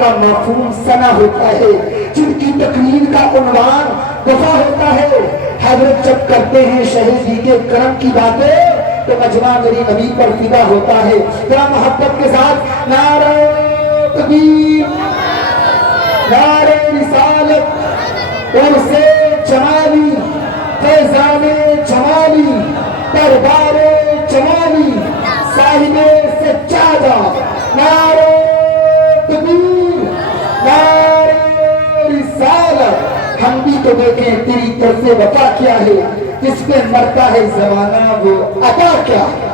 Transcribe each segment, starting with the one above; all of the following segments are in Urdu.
کا مفہوم ثنا ہوتا ہے، جن کی تقریر کا عنوان وفا ہوتا ہے۔ حضرت جب کرتے ہیں شہیدی کے کرم کی باتیں تو مجمع میری نبی پر فدا ہوتا ہے۔ ذرا محبت کے ساتھ نعرہ تکبیر، نعرہ رسالت، عرس جمالی، فیضان جمالی، دربار جمالی، صاحب سجادہ، نعرہ تکبیر، نعرہ رسالت۔ ہم بھی تو دیکھیں تیری طرف وفا کیا ہے، جس پہ مرتا ہے زمانہ وہ عطا کیا ہے۔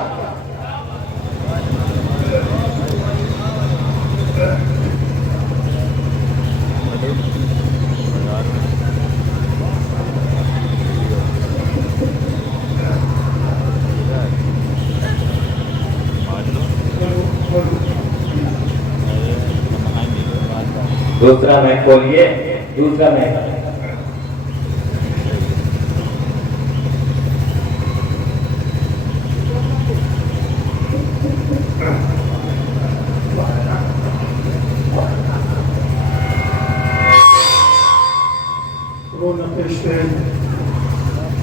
دوسرا میں کھولیے، دوسرا میں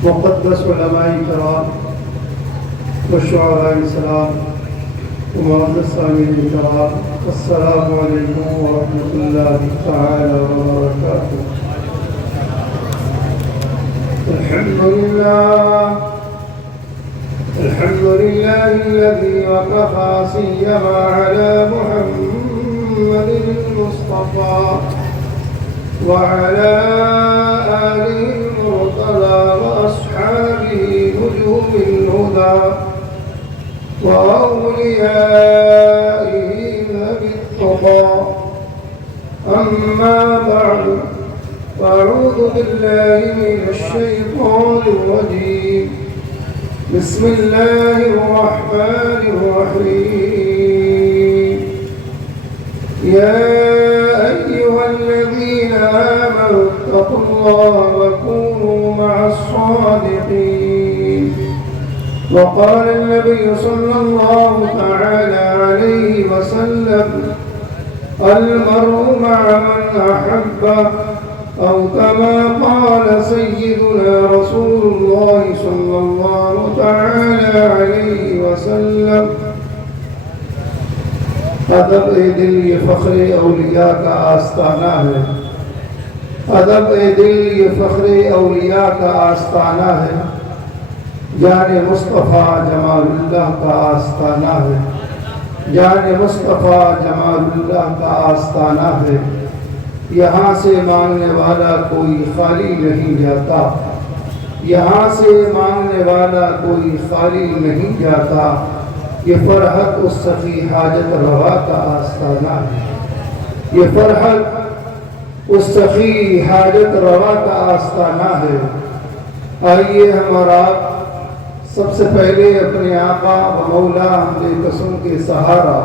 مقدس علماء کرام و شعراء اسلام و معزز سامعین کرام، السلام علیکم ورحمۃ اللہ تعالی وبرکاتہ۔ الحمد لله الذي وقف سيما على محمد المصطفى وعلى آله المرتضى وأصحابه نجوم الهدى وأوليائه ذوي التقى. أما بعد، فأعوذ بالله من الشيطان الرجيم. بسم الله الرحمن الرحيم. يا أيها الذين آمنوا اتقوا الله وكونوا مع الصادقين. وقال النبي صلى الله تعالى عليه وسلم: المرء مع من أحب، أو كما قال سيدنا رسول الله صلى الله تعالى عليه وسلم: ادب دل یہ فخر اولیاء کا آستانہ ہے، ادب دل یہ فخر اولیاء کا آستانہ ہے، جان مصطفیٰ جمال اللہ کا آستانہ ہے، جان مصطفیٰ جمال اللہ کا آستانہ ہے۔ یہاں سے مانگنے والا کوئی خالی نہیں جاتا، یہاں سے مانگنے والا کوئی خالی نہیں جاتا۔ یہ فرحت اس سخی حاجت روا کا آستانہ ہے، یہ فرحت اس سخی حاجت روا کا آستانہ ہے۔ آئیے ہمارا سب سے پہلے اپنے آقا و مولا حمد قسم کے سہارا،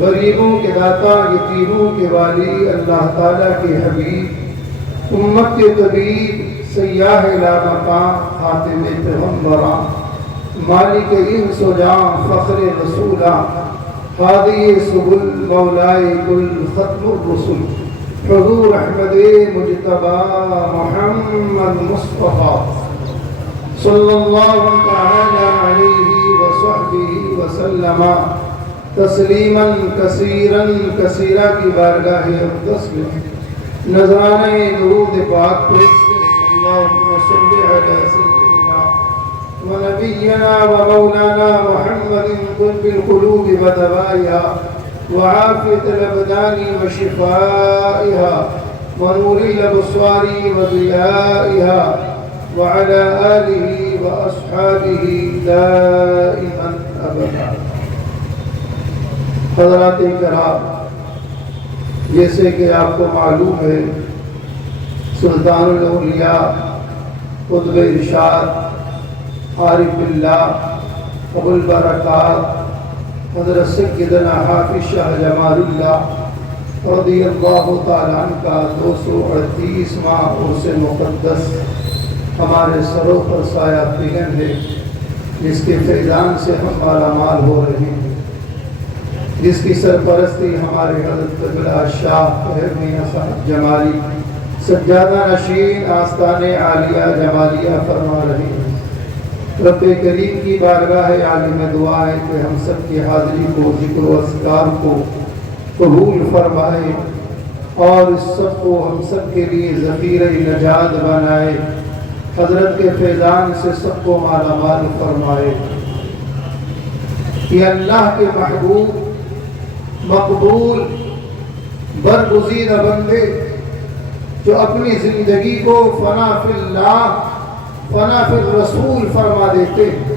غریبوں کے داتا، یتیموں کے والی، اللہ تعالیٰ کے حبیب، امت کے طبیب، سیاح لامکان، خاتم پیغمبراں، مالک انس و جان، فخر رسولاں، ہادی سبل، مولائے کل، ختم الرسل، حضور احمد مجتبی محمد مصطفیٰ صلی اللہ تعالی علیہ وصحبہ وسلم تسلیما کثیرا کثیرا کی بارگاہ اقدس میں نذرانے درود پاک پیش کریں۔ اللہم صلی علی سیدنا و نبینا و مولانا محمد طب القلوب و دوائها و عافیت الابدان و شفائها و نور الابصار و ضیائها وعلى آله وأصحابه دائما أبدا۔ حضرات کرام، جیسے کہ آپ کو معلوم ہے، سلطان الاولیاء، قطب ارشاد، عارف باللہ، ابو البرکات، حضرت سیدنا حافظ شاہ جمال اللہ رضی اللہ تعالیٰ عنہ کا 238واں عرس مقدس ہمارے سروں پر سایہ فگن ہے، جس کے فیضان سے ہم مالا مال ہو رہے ہیں۔ جس کی سرپرستی ہمارے حضرت قبلہ شاہ میاں صاحب جمالی سجادہ نشین آستان عالیہ جمالیہ فرما رہے ہیں۔ رب کریم کی بارگاہ عالی میں دعا ہے کہ ہم سب کی حاضری کو، ذکر و اذکار کو قبول فرمائے اور اس سب کو ہم سب کے لیے ذخیرہ نجات بنائے، حضرت کے فیضان سے سب کو مالا مال فرمائے۔ یہ اللہ کے محبوب مقبول برگزیدہ بندے جو اپنی زندگی کو فنا فی اللہ فنا فی الرسول فرما دیتے ہیں،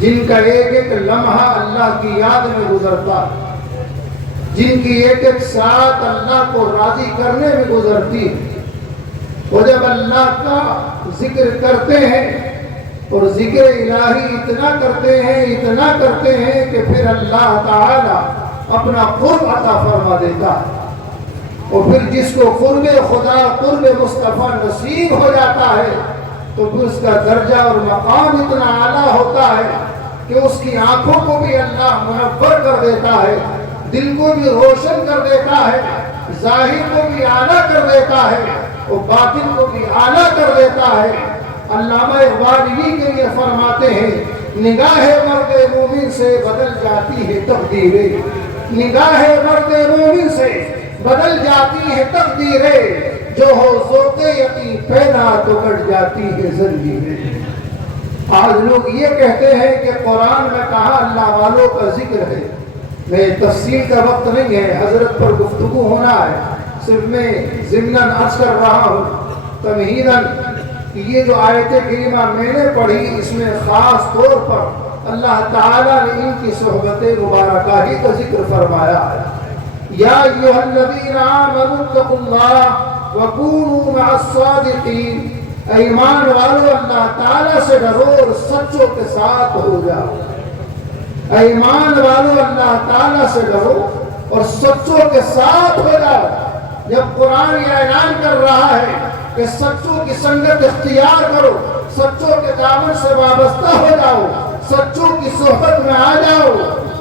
جن کا ایک ایک لمحہ اللہ کی یاد میں گزرتا، جن کی ایک ایک ساتھ اللہ کو راضی کرنے میں گزرتی، وہ جب اللہ کا ذکر کرتے ہیں اور ذکر الہی اتنا کرتے ہیں کہ پھر اللہ تعالی اپنا قرب عطا فرما دیتا ہے، اور پھر جس کو قرب خدا قرب مصطفیٰ نصیب ہو جاتا ہے تو پھر اس کا درجہ اور مقام اتنا اعلیٰ ہوتا ہے کہ اس کی آنکھوں کو بھی اللہ منور کر دیتا ہے، دل کو بھی روشن کر دیتا ہے، ظاہر کو بھی اعلیٰ کر دیتا ہے اور باطن کو بھی اعلیٰ کر دیتا ہے۔ علامہ اقبال کے لیے فرماتے ہیں، نگاہ مرد مومن سے بدل جاتی ہے تقدیریں، نگاہ مرد مومن سے بدل جاتی ہے تقدیریں، جو ہو ذوق یقین پیدا تو کٹ جاتی ہے زنجیریں۔ آج لوگ یہ کہتے ہیں کہ قرآن میں کہا اللہ والوں کا ذکر ہے، میں تفصیل کا وقت نہیں ہے، حضرت پر گفتگو ہونا ہے، صرف میں ضمناً عرض کر رہا ہوں تمہیداً کہ یہ جو آیت کریمہ میں نے پڑھی اس میں خاص طور پر اللہ تعالیٰ نے ان کی صحبت مبارکہ ہی کا ذکر فرمایا ہے۔ یا ایھا الذین آمنوا اتقوا اللہ وکونوا مع الصادقین، ایمان والو اللہ تعالیٰ سے ڈرو اور سچوں کے ساتھ ہو جاؤ، ایمان والو اللہ تعالیٰ سے ڈرو اور سچوں کے ساتھ ہو جاؤ۔ جب قرآن یہ اعلان کر رہا ہے کہ سچوں کی سنگت اختیار کرو، سچوں کے دامن سے وابستہ ہو جاؤ، سچوں کی صحبت میں آ جاؤ،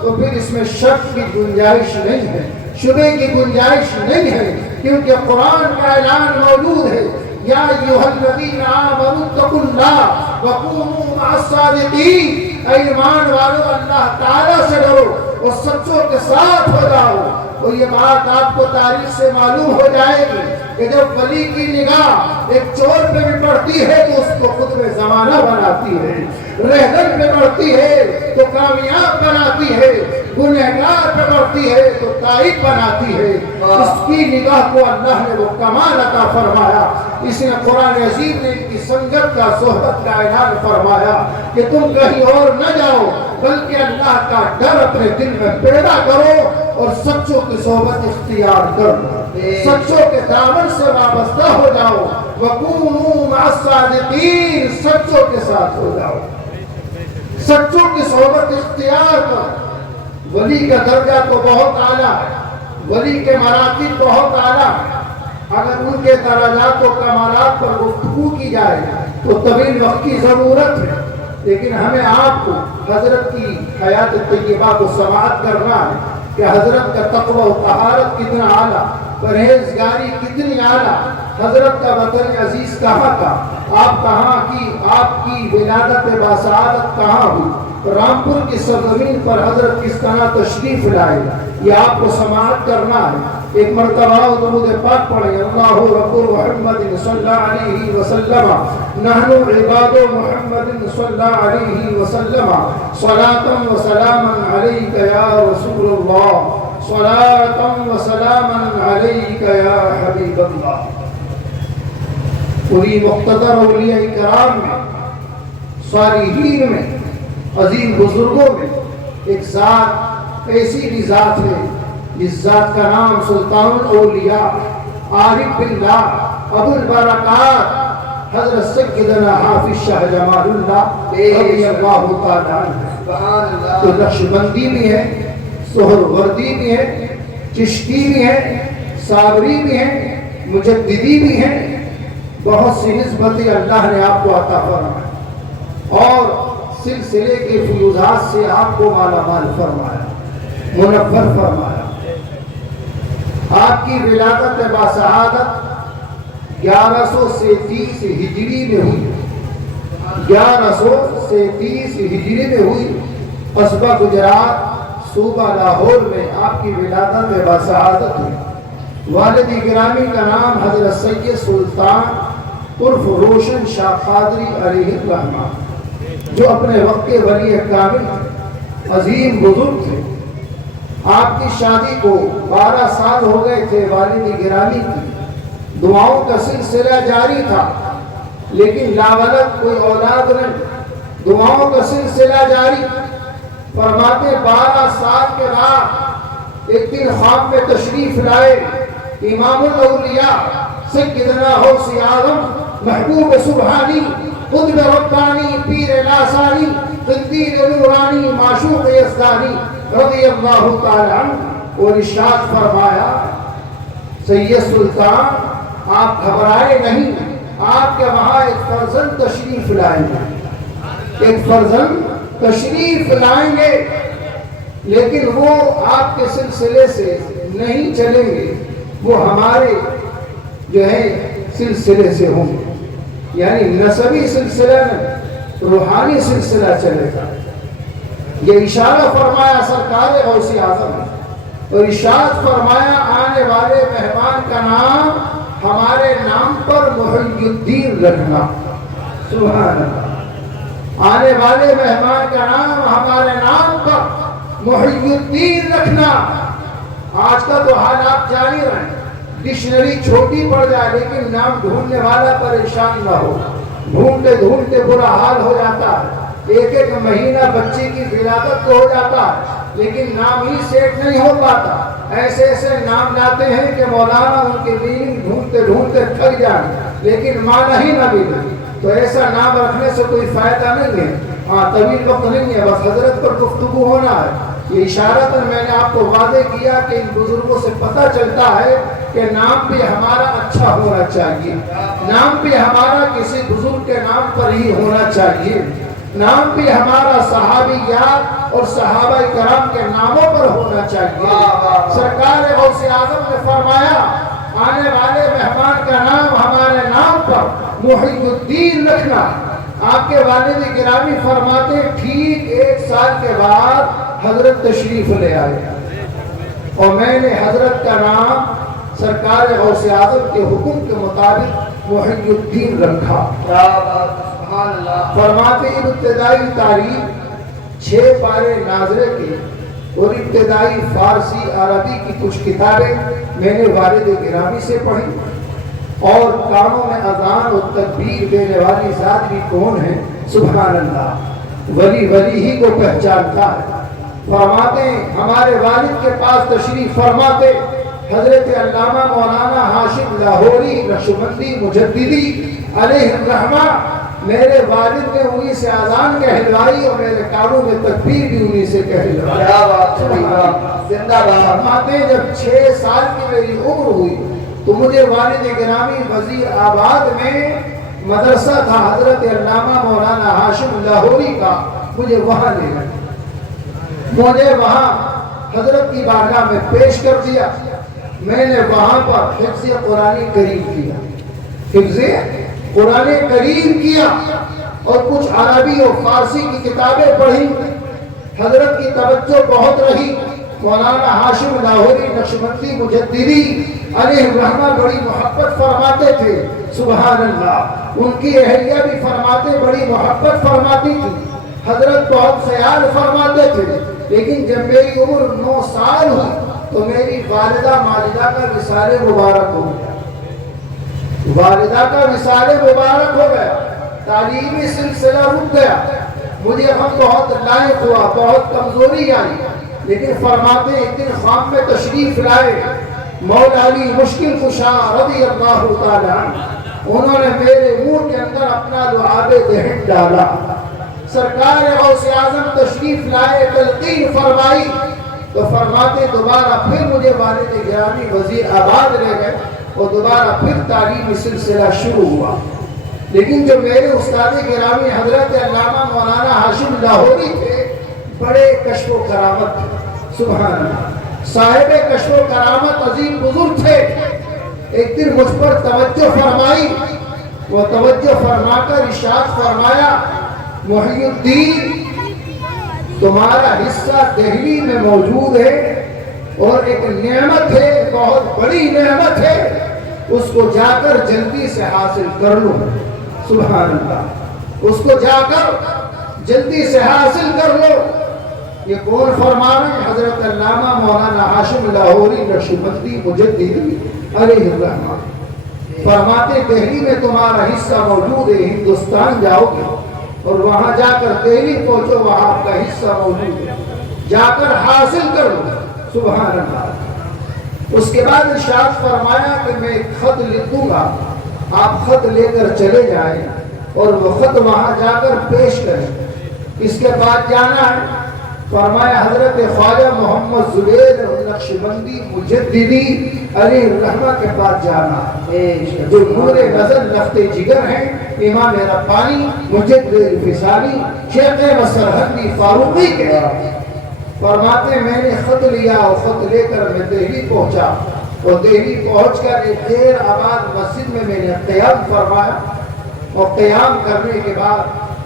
تو پھر اس میں شک کی گنجائش نہیں ہے، شبہ کی گنجائش نہیں ہے، کیونکہ قرآن کا اعلان موجود ہے، یا ایھا الذین آمنوا اتقوا اللہ وکونوا مع الصادقین، ایمان والو اللہ تعالیٰ سے ڈرو اور سچوں کے ساتھ ہو جاؤ۔ اور یہ بات آپ کو تاریخ سے معلوم ہو جائے گی کہ جب ولی کی نگاہ ایک چور پہ بھی پڑتی ہے تو اس کو خود میں زمانہ بناتی ہے، رہبر پہ پڑتی ہے تو کامیاب بناتی ہے، گنہگار پہ پڑتی ہے تو تائب بناتی ہے۔ اس کی نگاہ کو اللہ نے وہ کمال عطا فرمایا، اس نے قرآن عظیم نے ان کی سنگت کا صحبت کا اعلان فرمایا کہ تم کہیں اور نہ جاؤ بلکہ اللہ کا ڈر اپنے دل میں پیدا کرو اور سچوں کی صحبت اختیار کرو، سچوں کے دامن سے وابستہ ہو جاؤ، وَكُونُوا مَعَ الصَّادِقِينَ، سچوں کے ساتھ ہو جاؤ، سچوں کی صحبت اختیار کرو۔ ولی کا درجہ تو بہت اعلیٰ ہے، ولی کے مراتب بہت اعلیٰ، اگر ان کے درجات و کمالات پر گفتگو کی جائے تو طویل وقت کی ضرورت ہے، لیکن ہمیں آپ کو حضرت کی حیات طیبہ کو سماعت کرنا ہے کہ حضرت کا تقوی و طہارت کتنا اعلیٰ، پرہیزگاری کتنی اعلیٰ، حضرت کا وطن عزیز کہاں تھا، آپ کہاں کی، آپ کی ولادت باسعادت کہاں ہوئی، رامپور کی سرزمین پر حضرت کس طرح تشریف لائے، یہ آپ کو سماعت کرنا ہے۔ ایک مرتبہ درود پاک پڑھیں، اللہ رب محمد صلی اللہ علیہ وسلم، نحن عباد محمد صلی اللہ علیہ وسلم، صلاة و سلاما علیک یا رسول اللہ، صلاة و سلاما علیک یا حبیب اللہ۔ پوری مقتدر اولیاء کرام میں، صالحین میں، عظیم بزرگوں میں ایک ذات ایسی بھی ذات ہے جس ذات کا نام سلطان الاولیاء عارف باللہ ابو البرکات حضرت سیدنا حافظ شاہ جمال اللہ رضی اللہ تعالیٰ عنہ۔ تو نقشبندی بھی ہے، سہروردی بھی ہے، چشتی بھی ہے، صابری بھی ہے، مجددی بھی ہے، بہت سی نسبتیں اللہ نے آپ کو عطا فرمائی اور سلسلے کے فیوزات سے آپ کو مالا مال فرمایا۔ منور فرمایا۔ آپ کی ولادت باسعادت 1130 ہجری میں ہوئی، 1130 ہجری میں ہوئی، قصبہ گجرات صوبہ لاہور میں آپ کی ولادت باسعادت ہوئی۔ والد گرامی کا نام حضرت سید سلطان عرف روشن شاہ قادری علیہ الرحمہ، جو اپنے وقت کے ولی کامل عظیم بزرگ تھے۔ آپ کی شادی کو 12 سال ہو گئے تھے۔ والد گرامی کی دعاؤں کا سلسلہ جاری تھا، لیکن لاولد کوئی اولاد نہیں، دعاؤں کا سلسلہ جاری۔ فرماتے 12 سال کے بعد ایک دن خواب میں تشریف لائے امام الاولیاء سیدنا غوث اعظم محبوب سبحانی قطب ربانی پیر لاسانی قندیل نورانی معشوق یزدانی رضی اللہ تعالی عنہ، اور ارشاد فرمایا سید سلطان آپ گھبرائے نہیں، آپ کے وہاں ایک فرزند تشریف لائیں گے، ایک فرزند تشریف لائیں گے، لیکن وہ آپ کے سلسلے سے نہیں چلیں گے، وہ ہمارے جو ہے سلسلے سے ہوں گے، یعنی نسبی سلسلہ میں روحانی سلسلہ چلے گا۔ یہ اشارہ فرمایا سرکار غوث اعظم نے، اور ارشاد فرمایا آنے والے مہمان کا نام ہمارے نام پر محی الدین رکھنا۔ سبحان اللہ، آنے والے مہمان کا نام ہمارے نام پر محی الدین رکھنا۔ آج کا تو حال آپ جان ہی رہے ہیں، ڈکشنری چھوٹی پڑ جائے لیکن نام ڈھونڈنے والا پریشان نہ ہو، ڈھونڈتے ڈھونڈتے برا حال ہو جاتا ہے۔ ایک ایک مہینہ بچے کی ولادت کو ہو جاتا ہے لیکن نام ہی سیٹ نہیں ہو پاتا۔ ایسے ایسے نام لاتے ہیں کہ مولانا ان کی میننگ ڈھونڈتے ڈھونڈتے تھک جائیں لیکن معنی ہی نہ ملے، تو ایسا نام رکھنے سے کوئی فائدہ نہیں ہے۔ ہاں طویل وقت نہیں ہے، بس حضرت پر گفتگو ہونا ہے۔ یہ اشارتاً میں نے آپ کو واضح کیا کہ ان بزرگوں سے پتہ چلتا ہے کہ نام بھی ہمارا اچھا ہونا چاہیے، نام بھی ہمارا کسی بزرگ کے نام پر ہی ہونا چاہیے، نام بھی ہمارا صحابیات اور صحابہ کرام کے ناموں پر ہونا چاہیے۔ سرکار غوث اعظم نے فرمایا آنے والے مہمان کا نام ہمارے نام پر محی الدین رکھنا۔ آپ کے والد گرامی فرماتے ٹھیک 1 سال کے بعد حضرت تشریف لے آئے اور میں نے حضرت کا نام سرکار غوث اعظم کے حکم کے مطابق محی الدین رکھا۔ فرماتے ابتدائی تاریخ 6 پارے ناظرے کے اور ابتدائی فارسی عربی کی کچھ کتابیں میں نے والد گرامی سے پڑھی، اور کانوں میں اذان اور تکبیر دینے والی ذات بھی کون ہے؟ سبحان اللہ، ولی ولی ہی کو پہچانتا ہے۔ فرماتے ہیں ہمارے والد کے پاس تشریف فرماتے حضرت علامہ مولانا ہاشم لاہوری نقشبندی مجددی علیہ الرحمہ، میرے والد نے انہی سے اذان کہلوائی اور میرے کانوں میں تکبیر بھی انہی سے کہلوائی۔ فرماتے ہیں جب 6 سال کی میری عمر ہوئی تو مجھے والد گرامی وزیر آباد میں مدرسہ تھا حضرت علامہ مولانا ہاشم لاہوری کا، مجھے وہاں لے گئے، مجھے وہاں حضرت کی بارگاہ میں پیش کر دیا۔ میں نے وہاں پر حفظ قرآن کریم کیا، حفظ قرآن کریم کیا اور کچھ عربی اور فارسی کی کتابیں پڑھی۔ حضرت کی توجہ بہت رہی۔ مولانا ہاشم لاہوری نقشبندی مجددی علیہ الرحمہ بڑی محبت فرماتے تھے، سبحان اللہ، ان کی اہلیہ بھی فرماتے بڑی محبت فرماتی تھی، حضرت بہت خیال فرماتے تھے۔ لیکن جب میری عمر 9 سال ہوئی تو میری والدہ ماجدہ کا وصال مبارک ہو گیا، والدہ کا وصال مبارک ہو گیا، تعلیمی سلسلہ رک گیا، مجھے ہم بہت لائق ہوا، بہت کمزوری آئی۔ لیکن فرماتے ایک دن خواب میں تشریف لائے مولا علی مشکل کشا رضی اللہ تعالی عنہ، انہوں نے میرے منہ کے اندر اپنا لعاب دہن ڈالا۔ سرکار غوث اعظم تشریف لائے، تلقین فرمائی تو فرماتے دوبارہ پھر مجھے والد گرامی وزیر آباد لے گئے اور دوبارہ پھر تعلیمی سلسلہ شروع ہوا۔ لیکن جو میرے استاد گرامی حضرت علامہ مولانا ہاشم لاہوری تھے، بڑے کشف و کرامت تھے، سبحان اللہ. صاحب کشف و کرامت عظیم بزرگ تھے. ایک دن مجھ پر توجہ فرمائی. وہ توجہ فرما کر ارشاد فرمایا محی الدین تمہارا حصہ دہلی میں موجود ہے اور ایک نعمت ہے, بہت بڑی نعمت ہے, اس کو جا کر جلدی سے حاصل کر لو. سبحان اللہ. اس کو جا کر جلدی سے حاصل کر لو. یہ کون فرما رہے ہیں؟ حضرت علامہ مولانا ہاشم لاہوری نقشبندی مجددی علیہ الرحمہ فرماتے دہلی میں تمہارا حصہ موجود ہے, ہندوستان جاؤ گے اور وہاں جا کر دہلی پہنچو, وہاں آپ کا حصہ موجود ہے, جا کر حاصل کر لو. سبحان اللہ. اس کے بعد ارشاد فرمایا کہ میں ایک خط لکھوں گا, آپ خط لے کر چلے جائیں اور وہ خط وہاں جا کر پیش کریں. اس کے بعد جانا ہے. فرمایا حضرت خواجہ محمد زبیر نقشبندی مجددی علیہ الرحمہ کے پاس جانا ہے, جو نور نظر لفت جگر ہیں, امام ربانی مجدد الفسانی شیخ مسرحدی فاروقی کے. فرماتے میں نے خط لیا اور خط لے کر میں دہلی پہنچا اور دہلی پہنچ کر ایک خیر آباد مسجد میں نے قیام فرمایا اور قیام کرنے کے بعد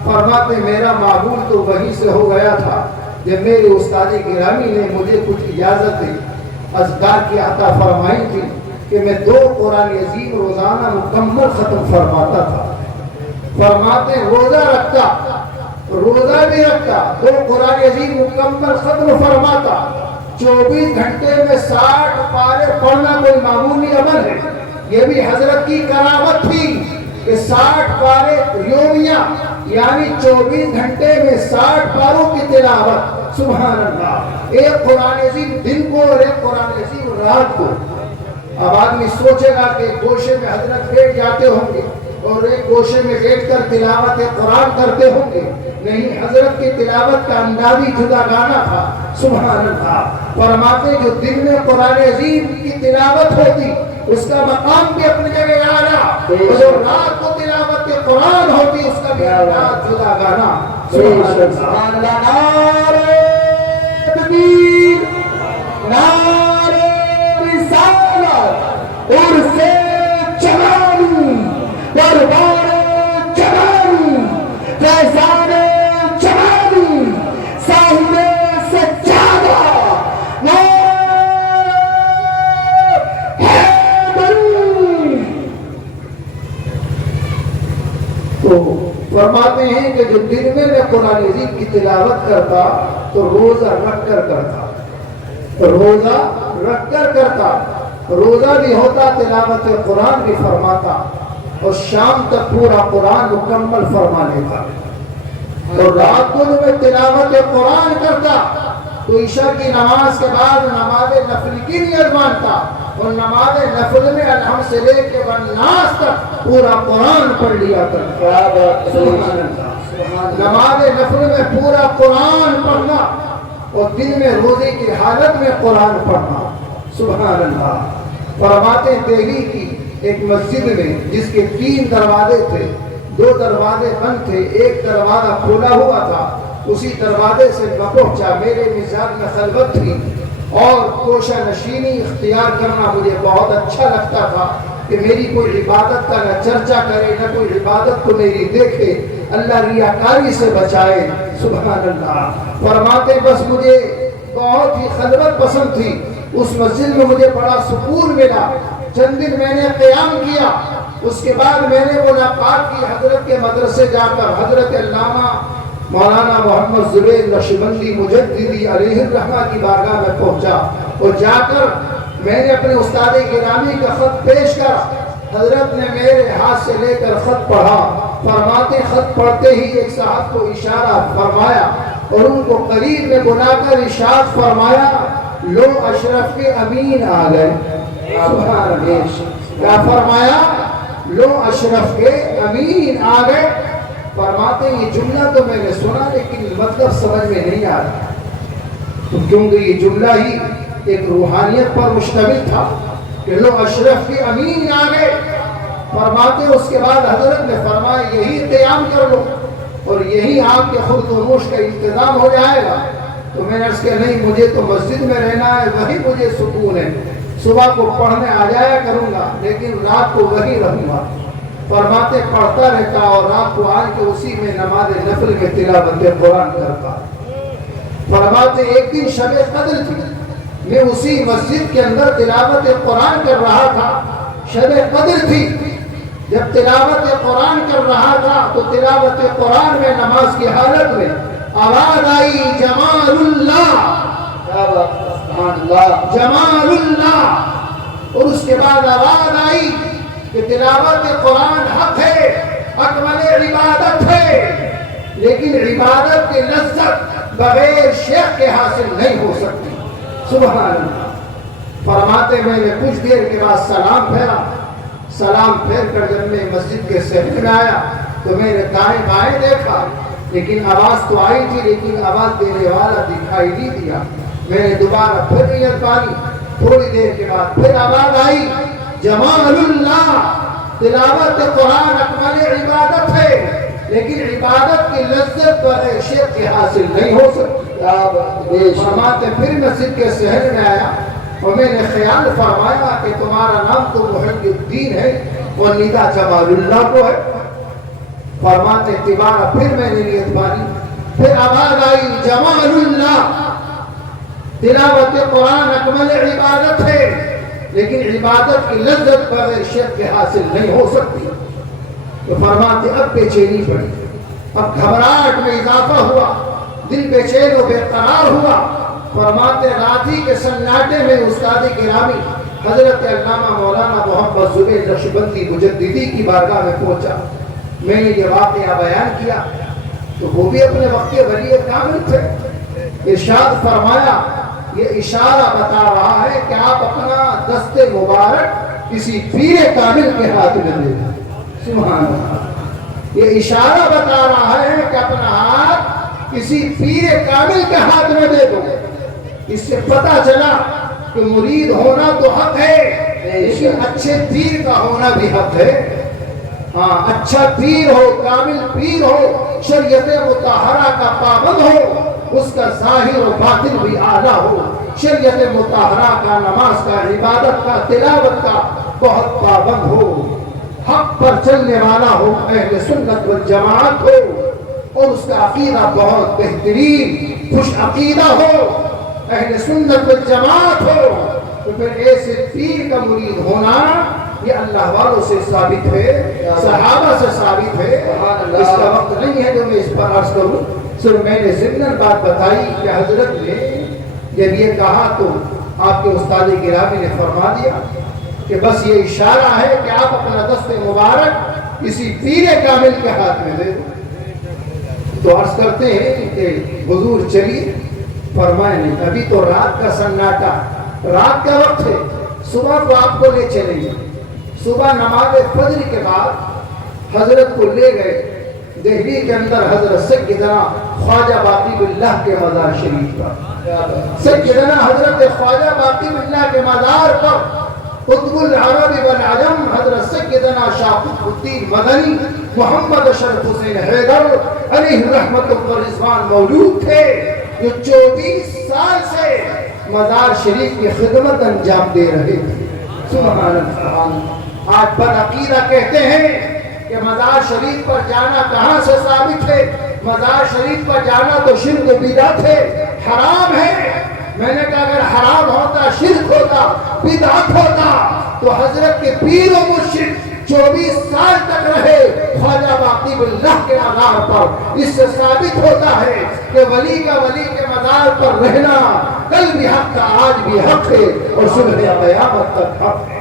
فرماتے میرا معمول تو وہیں سے ہو گیا تھا جب میرے استاد گرامی نے مجھے کچھ اجازت دی, اذکار کی عطا فرمائی تھی کہ میں 2 قرآن عظیم روزانہ مکمل ختم فرماتا تھا. فرماتے روزہ رکھتا, روزہ بھی رکھتا, 2 قرآن عظیم مکمل ختم فرماتا. 24 گھنٹے میں 60 پارے پڑھنا کوئی معمولی عمل ہے. یہ بھی حضرت کی کرامت تھی کہ 60 پارے یومیہ یعنی 24 گھنٹے میں 60 پاروں کی تلاوت. سبحان اللہ. ایک قرآن عظیم دن کو اور ایک قرآن عظیم رات کو. اب آدمی سوچے گا کہ ایک گوشے میں حضرت بیٹھ جاتے ہوں گے اور ایک گوشے میں بیٹھ کر تلاوت قرآن کرتے ہوں گے. نہیں, حضرت کی تلاوت کا انداز ہی جدا گانا تھا. سبحان اللہ. فرماتے جو دن میں قرآن عظیم کی تلاوت ہوتی اس کا مقام بھی اپنی جگہ اعلیٰ, اور جو رات کو تلاوت قرآن ہوتی اس کا بھی انداز جدا گانا. سبحان اللہ. نعرہ تکبیر, نعرہ رسالت, عرص جوانی, دربار جوانی, فیضان جوانی, صاحب سجادہ, تو فرماتے ہیں کہ جو دن میں قرآن عظیم کی تلاوت کرتا تو روزہ رکھ کر کرتا, روزہ رکھ کر کرتا, روزہ بھی ہوتا, تلاوت قرآن بھی فرماتا اور شام تک پورا قرآن مکمل فرما لیتا. اور رات کو میں تلاوت قرآن کرتا تو عشاء کی نماز کے بعد نماز نفل کی نیت مانتا اور نماز نفل میں الحمد سے لے کے والناس تک پورا قرآن پڑھ لیا کرتا. نماز نفل میں پورا قرآن پڑھنا اور دن میں روزے کی حالت میں قرآن پڑھنا. سبحان اللہ. فرماتے دہلی کی ایک مسجد میں جس کے 3 دروازے تھے, 2 دروازے بند تھے, ایک دروازہ کھولا ہوا تھا, اسی دروازے سے میں پہنچا. میرے مزاج میں خلوت تھی اور کوشہ نشینی اختیار کرنا مجھے بہت اچھا لگتا تھا کہ میری کوئی عبادت کا نہ چرچا کرے نہ کوئی عبادت کو میری دیکھے, اللہ ریاکاری سے بچائے. سبحان اللہ. فرماتے بس مجھے بہت ہی خلوت پسند تھی. اس مسجد میں مجھے بڑا سکون ملا. چند دن میں نے قیام کیا, اس کے بعد میں نے ملاقات کی حضرت کے مدرسے جا کر. حضرت علامہ مولانا محمد زبیر نقشبندی مجددی علیہ الرحمہ کی بارگاہ میں پہنچا اور جا کر میں نے اپنے استاد گرامی کا خط پیش کرا. حضرت نے میرے ہاتھ سے لے کر خط پڑھا. فرماتے خط پڑھتے ہی ایک صاحب کو اشارہ فرمایا اور ان کو قریب میں بلا کر ارشاد فرمایا لو اشرف کے امین آ گئے. سبحان اللہ. کیا فرمایا؟ لو اشرف کے امین آ گئے. فرماتے یہ جملہ تو میں نے سنا لیکن مطلب سمجھ میں نہیں آ رہا, کیونکہ یہ جملہ ہی ایک روحانیت پر مشتمل تھا کہ لو اشرف کے امین آ گئے. فرماتے اس کے بعد حضرت نے فرمایا یہی قیام کر لو اور یہی آپ کے خرد و نوش کا انتظام ہو جائے گا. تو میں نے عرض کیا نہیں مجھے تو مسجد میں رہنا ہے, وہی مجھے سکون ہے, صبح کو پڑھنے آ جایا کروں گا لیکن رات کو وہی رہوں گا. فرماتے پڑھتا رہتا اور رات کو آ کے اسی میں نماز نفل میں تلاوت قرآن کرتا. فرماتے ایک دن شب قدر تھی, میں اسی مسجد کے اندر تلاوت قرآن کر رہا تھا. شب قدر تھی, جب تلاوت قرآن کر رہا تھا تو تلاوت قرآن میں نماز کی حالت میں آواز آئی جمال اللہ, جمال اللہ. اور اس کے بعد آواز آئی کہ تلاوت قرآن حق ہے, اکمل عبادت ہے, لیکن عبادت کی لذت بغیر شیخ کے حاصل نہیں ہو سکتی. سبحان اللہ. فرماتے میں نے کچھ دیر کے بعد سلام پھیرا. سلام پھیر کر جب میں مسجد کے صحن میں آیا تو میں نے دائیں بائیں دیکھا, لیکن آواز تو آئی تھی لیکن آواز دینے والا دکھائی نہیں دیا. میں نے دوبارہ پھر نیت پانی. تھوڑی دیر کے بعد پھر آواز آئی جمال اللہ, تلاوت قرآن اکمل عبادت ہے, لیکن عبادت کی لذت بغیر شیخ کے حاصل نہیں ہو سکتی. فرماتے پھر مسجد کے صحن میں آیا اور میں نے خیال فرمایا کہ تمہارا نام تو محمد الدین ہے اور ندا جمال اللہ کو ہے. فرماتے تبارہ پھر میں نے نیت بانی. پھر آواز آئی جمال اللہ, تلاوت قرآن اکمل عبادت ہے, لیکن عبادت کی لذت بغیر شیخ کے حاصل نہیں ہو سکتی. تو فرماتے اب بے چینی پڑی, اب گھبراہٹ میں اضافہ ہوا, دل بے چین و بے قرار ہوا. فرماتے رات ہی کے سناٹے میں استاد گرامی حضرت علامہ مولانا محمد زبیر نقشبندی مجددی کی بارگاہ میں پہنچا. میں نے یہ واقعہ بیان کیا تو وہ بھی اپنے وقت کے ولی کامل تھے. ارشاد فرمایا یہ اشارہ بتا رہا ہے کہ آپ اپنا دست مبارک کسی پیر کامل کے ہاتھ میں دے دیں. سبحان اللہ. یہ اشارہ بتا رہا ہے کہ اپنا ہاتھ کسی پیر کامل کے ہاتھ میں دے دو. اس سے پتہ چلا کہ مرید ہونا تو حق ہے, لیکن اچھے پیر کا ہونا بھی حق ہے. ہاں, اچھا پیر ہو, کامل پیر ہو, شریعت مطہرہ کا پابند ہو, اس کا ظاہر و باطن بھی اعلیٰ ہو, شریعت مطہرہ کا, نماز کا, عبادت کا, تلاوت کا بہت پابند ہو, حق پر چلنے والا ہو, اہل سنت والجماعت ہو, اور اس کا عقیدہ بہت بہترین خوش عقیدہ ہو, اہل سنت والجماعت ہو, تو پھر ایسے پیر کا مرید ہونا یہ اللہ والوں سے ثابت ہے, صحابہ سے ثابت ہے. اس کا وقت نہیں ہے جو میں اس پر عرض کروں. صرف میں نے ضمن بات بتائی کہ حضرت نے جب یہ کہا تو آپ کے استاد گرامی نے فرما دیا کہ بس یہ اشارہ ہے کہ آپ اپنا دست مبارک کسی پیر کامل کے ہاتھ میں دے دو. تو عرض کرتے ہیں کہ حضور چلیے. فرمائے نہیں, ابھی تو رات کا سناٹا, رات کا وقت ہے, صبح کو آپ کو لے چلیں گے. صبح نماز فجر کے بعد حضرت کو لے گئے دہلی کے اندر حضرت سیدنا خواجہ باقی باللہ کے مزار شریف پر. سیدنا حضرت خواجہ باقی باللہ کے مزار پر قطب العرب والعجم حضرت سیدنا شاہ قطب الدین مدنی محمد اشرف حسین حیدر علیہ رحمت و رضوان موجود تھے, جو 24 سال سے مزار شریف کی خدمت انجام دے رہے تھے. سبحان اللہ. آج بدعقیدہ کہتے ہیں کہ مزار شریف پر جانا کہاں سے ثابت ہے؟ مزار شریف پر جانا تو شرک و بدعت ہے, حرام ہے. میں نے کہا اگر حرام ہوتا, شرک ہوتا, بدعت ہوتا تو حضرت کے پیر و مرشد 24 سال تک رہے خواجہ باقی باللہ کے مزار پر. اس سے ثابت ہوتا ہے کہ ولی کا ولی کے مزار پر رہنا کل بھی حق تھا, آج بھی حق ہے, اور صبح قیامت تک حق ہے.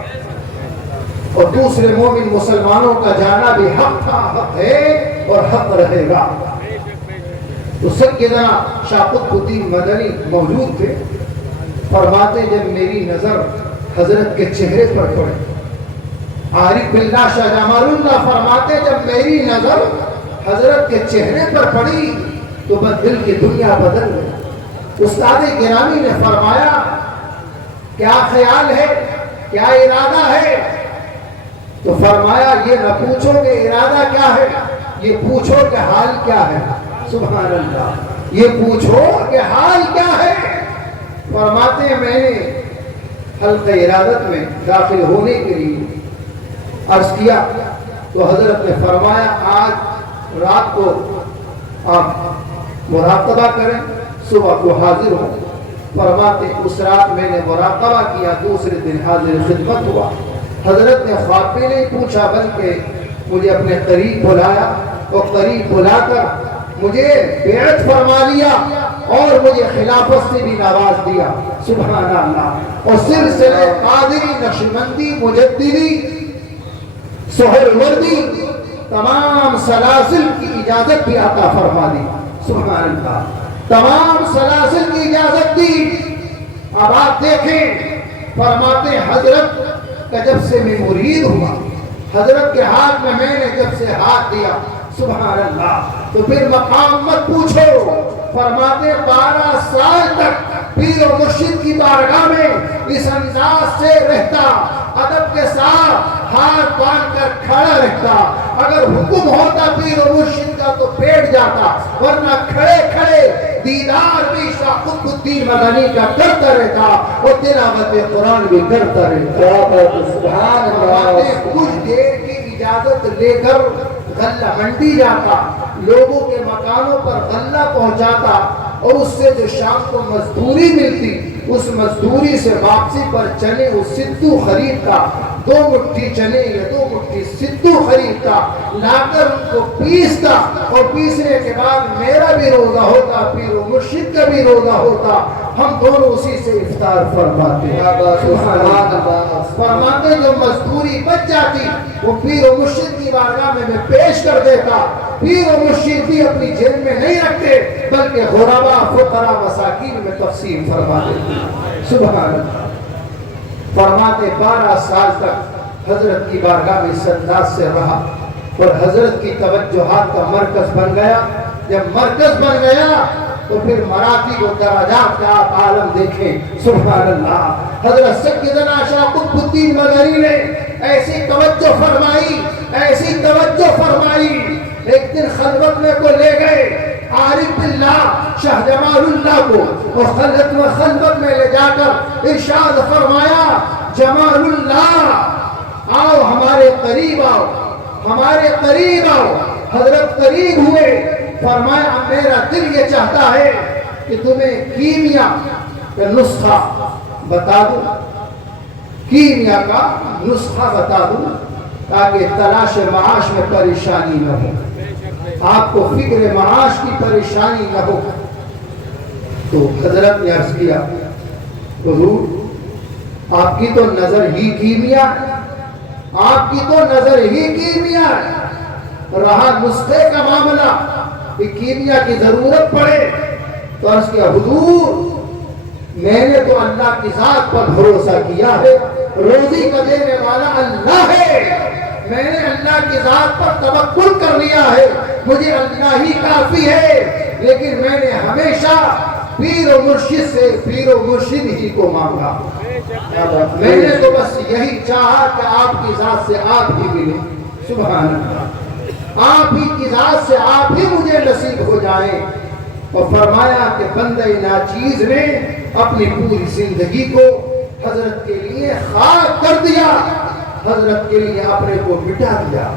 اور دوسرے مومن مسلمانوں کا جانا بھی حق تھا, حق ہے اور حق رہے گا. تو سیدنا شاہ قطب الدین مدنی موجود تھے. فرماتے جب میری نظر حضرت کے چہرے پر پڑے, عارف باللہ شاہ جمال اللہ فرماتے جب میری نظر حضرت کے چہرے پر پڑی تو بس دل کی دنیا بدل گئی. استاد گرامی نے فرمایا کیا خیال ہے, کیا ارادہ ہے؟ تو فرمایا یہ نہ پوچھو کہ ارادہ کیا ہے, یہ پوچھو کہ حال کیا ہے. سبحان اللہ. یہ پوچھو کہ حال کیا ہے؟ فرماتے ہیں میں نے حلقہ ارادت میں داخل ہونے کے لیے عرض کیا تو حضرت نے فرمایا آج رات کو آپ مراقبہ کریں، صبح کو حاضر ہو۔ فرماتے اس رات میں نے مراقبہ کیا، دوسرے دن حاضر خدمت ہوا۔ حضرت نے خواب میں نہیں پوچھا بلکہ مجھے اپنے قریب بلایا اور قریب بلا کر مجھے بیعت فرما لیا اور مجھے خلافت سے بھی نواز دیا۔ سبحان اللہ۔ اور سلسلہ قادری، نقشبندی، مجددی، سہروردی، تمام سلاسل کی اجازت بھی عطا فرما دی۔ سبحان اللہ، تمام سلاسل کی اجازت دی۔ اب آپ دیکھیں، فرماتے حضرت کا جب سے میں مرید ہوا، حضرت کے ہاتھ میں نے جب سے ہاتھ دیا، سبحان اللہ، تو پھر مقام مت پوچھو۔ فرماتے 12 سال تک پیر و مرشد کی بارگاہ میں اس انداز سے رہتا، ادب کے ساتھ ہاتھ باندھ کر کھڑا رہتا۔ اگر حکم ہوتا پیر و مرشد کا تو بیٹھ جاتا، ورنہ کھڑے کھڑے دیدار بھی شاہ قطب الدین مدنی کا کرتا رہتا اور تلاوت قرآن بھی کرتا رہتا۔ سبحان اللہ۔ کچھ دیر کی اجازت لے کر غلہ منڈی جاتا، لوگوں کے مکانوں پر غلہ پہنچاتا اور اس سے جو شام کو مزدوری ملتی، اس مزدوری سے واپسی پر چنے وہ سدو خریدتا، 2 مٹھی چنے یا 2 مٹھی سدو خریدتا، لا کر ان کو پیستا اور پیسنے کے بعد میرا بھی روزہ ہوتا، پیر و مرشد کا بھی روزہ ہوتا، ہم دونوں اسی سے افطار فرماتے۔ فرماتے جو مزدوری بچ جاتی وہ پیر و مرشد کی بارگاہ میں پیش کر دیتا۔ پیر و مرشد بھی اپنی جیب میں نہیں رکھتے بلکہ غربا، فقراء، مساکین میں تقسیم فرما دیتے۔ سبحان اللہ۔ فرماتے 12 سال تک حضرت کی بارگاہ میں اس انداز سے رہا اور حضرت کی توجہات کا مرکز بن گیا۔ جب مرکز بن گیا تو پھر مراتب و درجات کا آپ عالم دیکھیں۔ سبحان اللہ۔ حضرت سیدنا شاہ قطب الدین مدنی نے ایسی توجہ فرمائی، ایسی توجہ فرمائی۔ ایک دن خلوت میں کو لے گئے عارف باللہ شاہ جمال اللہ کو، اور خلوت میں لے جا کر ارشاد فرمایا جمال اللہ آؤ ہمارے قریب آؤ، ہمارے قریب آؤ۔ حضرت قریب ہوئے، فرمایا میرا دل یہ چاہتا ہے کہ تمہیں کیمیا کا نسخہ بتا دوں، کیمیا کا نسخہ بتا دوں تاکہ تلاش معاش میں پریشانی نہ ہو، آپ کو فکر معاش کی پریشانی نہ ہو۔ تو حضرت نے عرض کیا حضور آپ کی تو نظر ہی کیمیا ہے، آپ کی تو نظر ہی کیمیا ہے، رہا نسخے کا معاملہ کہ کیمیا کی ضرورت پڑے تو عرض کیا حضور میں نے تو اللہ کی ذات پر بھروسہ کیا ہے، روزی کا دینے والا اللہ ہے، میں نے اللہ کی ذات پر توکل کر لیا ہے، مجھے اللہ ہی کافی ہے، لیکن میں نے ہمیشہ پیر و مرشد سے پیر و مرشد ہی کو مانگا، میں نے تو بس یہی چاہا کہ آپ کی ذات سے آپ ہی ملے۔ سبحان اللہ، آپ ہی کی ذات سے آپ ہی مجھے نصیب ہو جائے۔ اور فرمایا کہ بندہ ناچیز نے اپنی پوری زندگی کو حضرت کے لیے خاک کر دیا، حضرت کے لیے اپنے کو مٹا دیا۔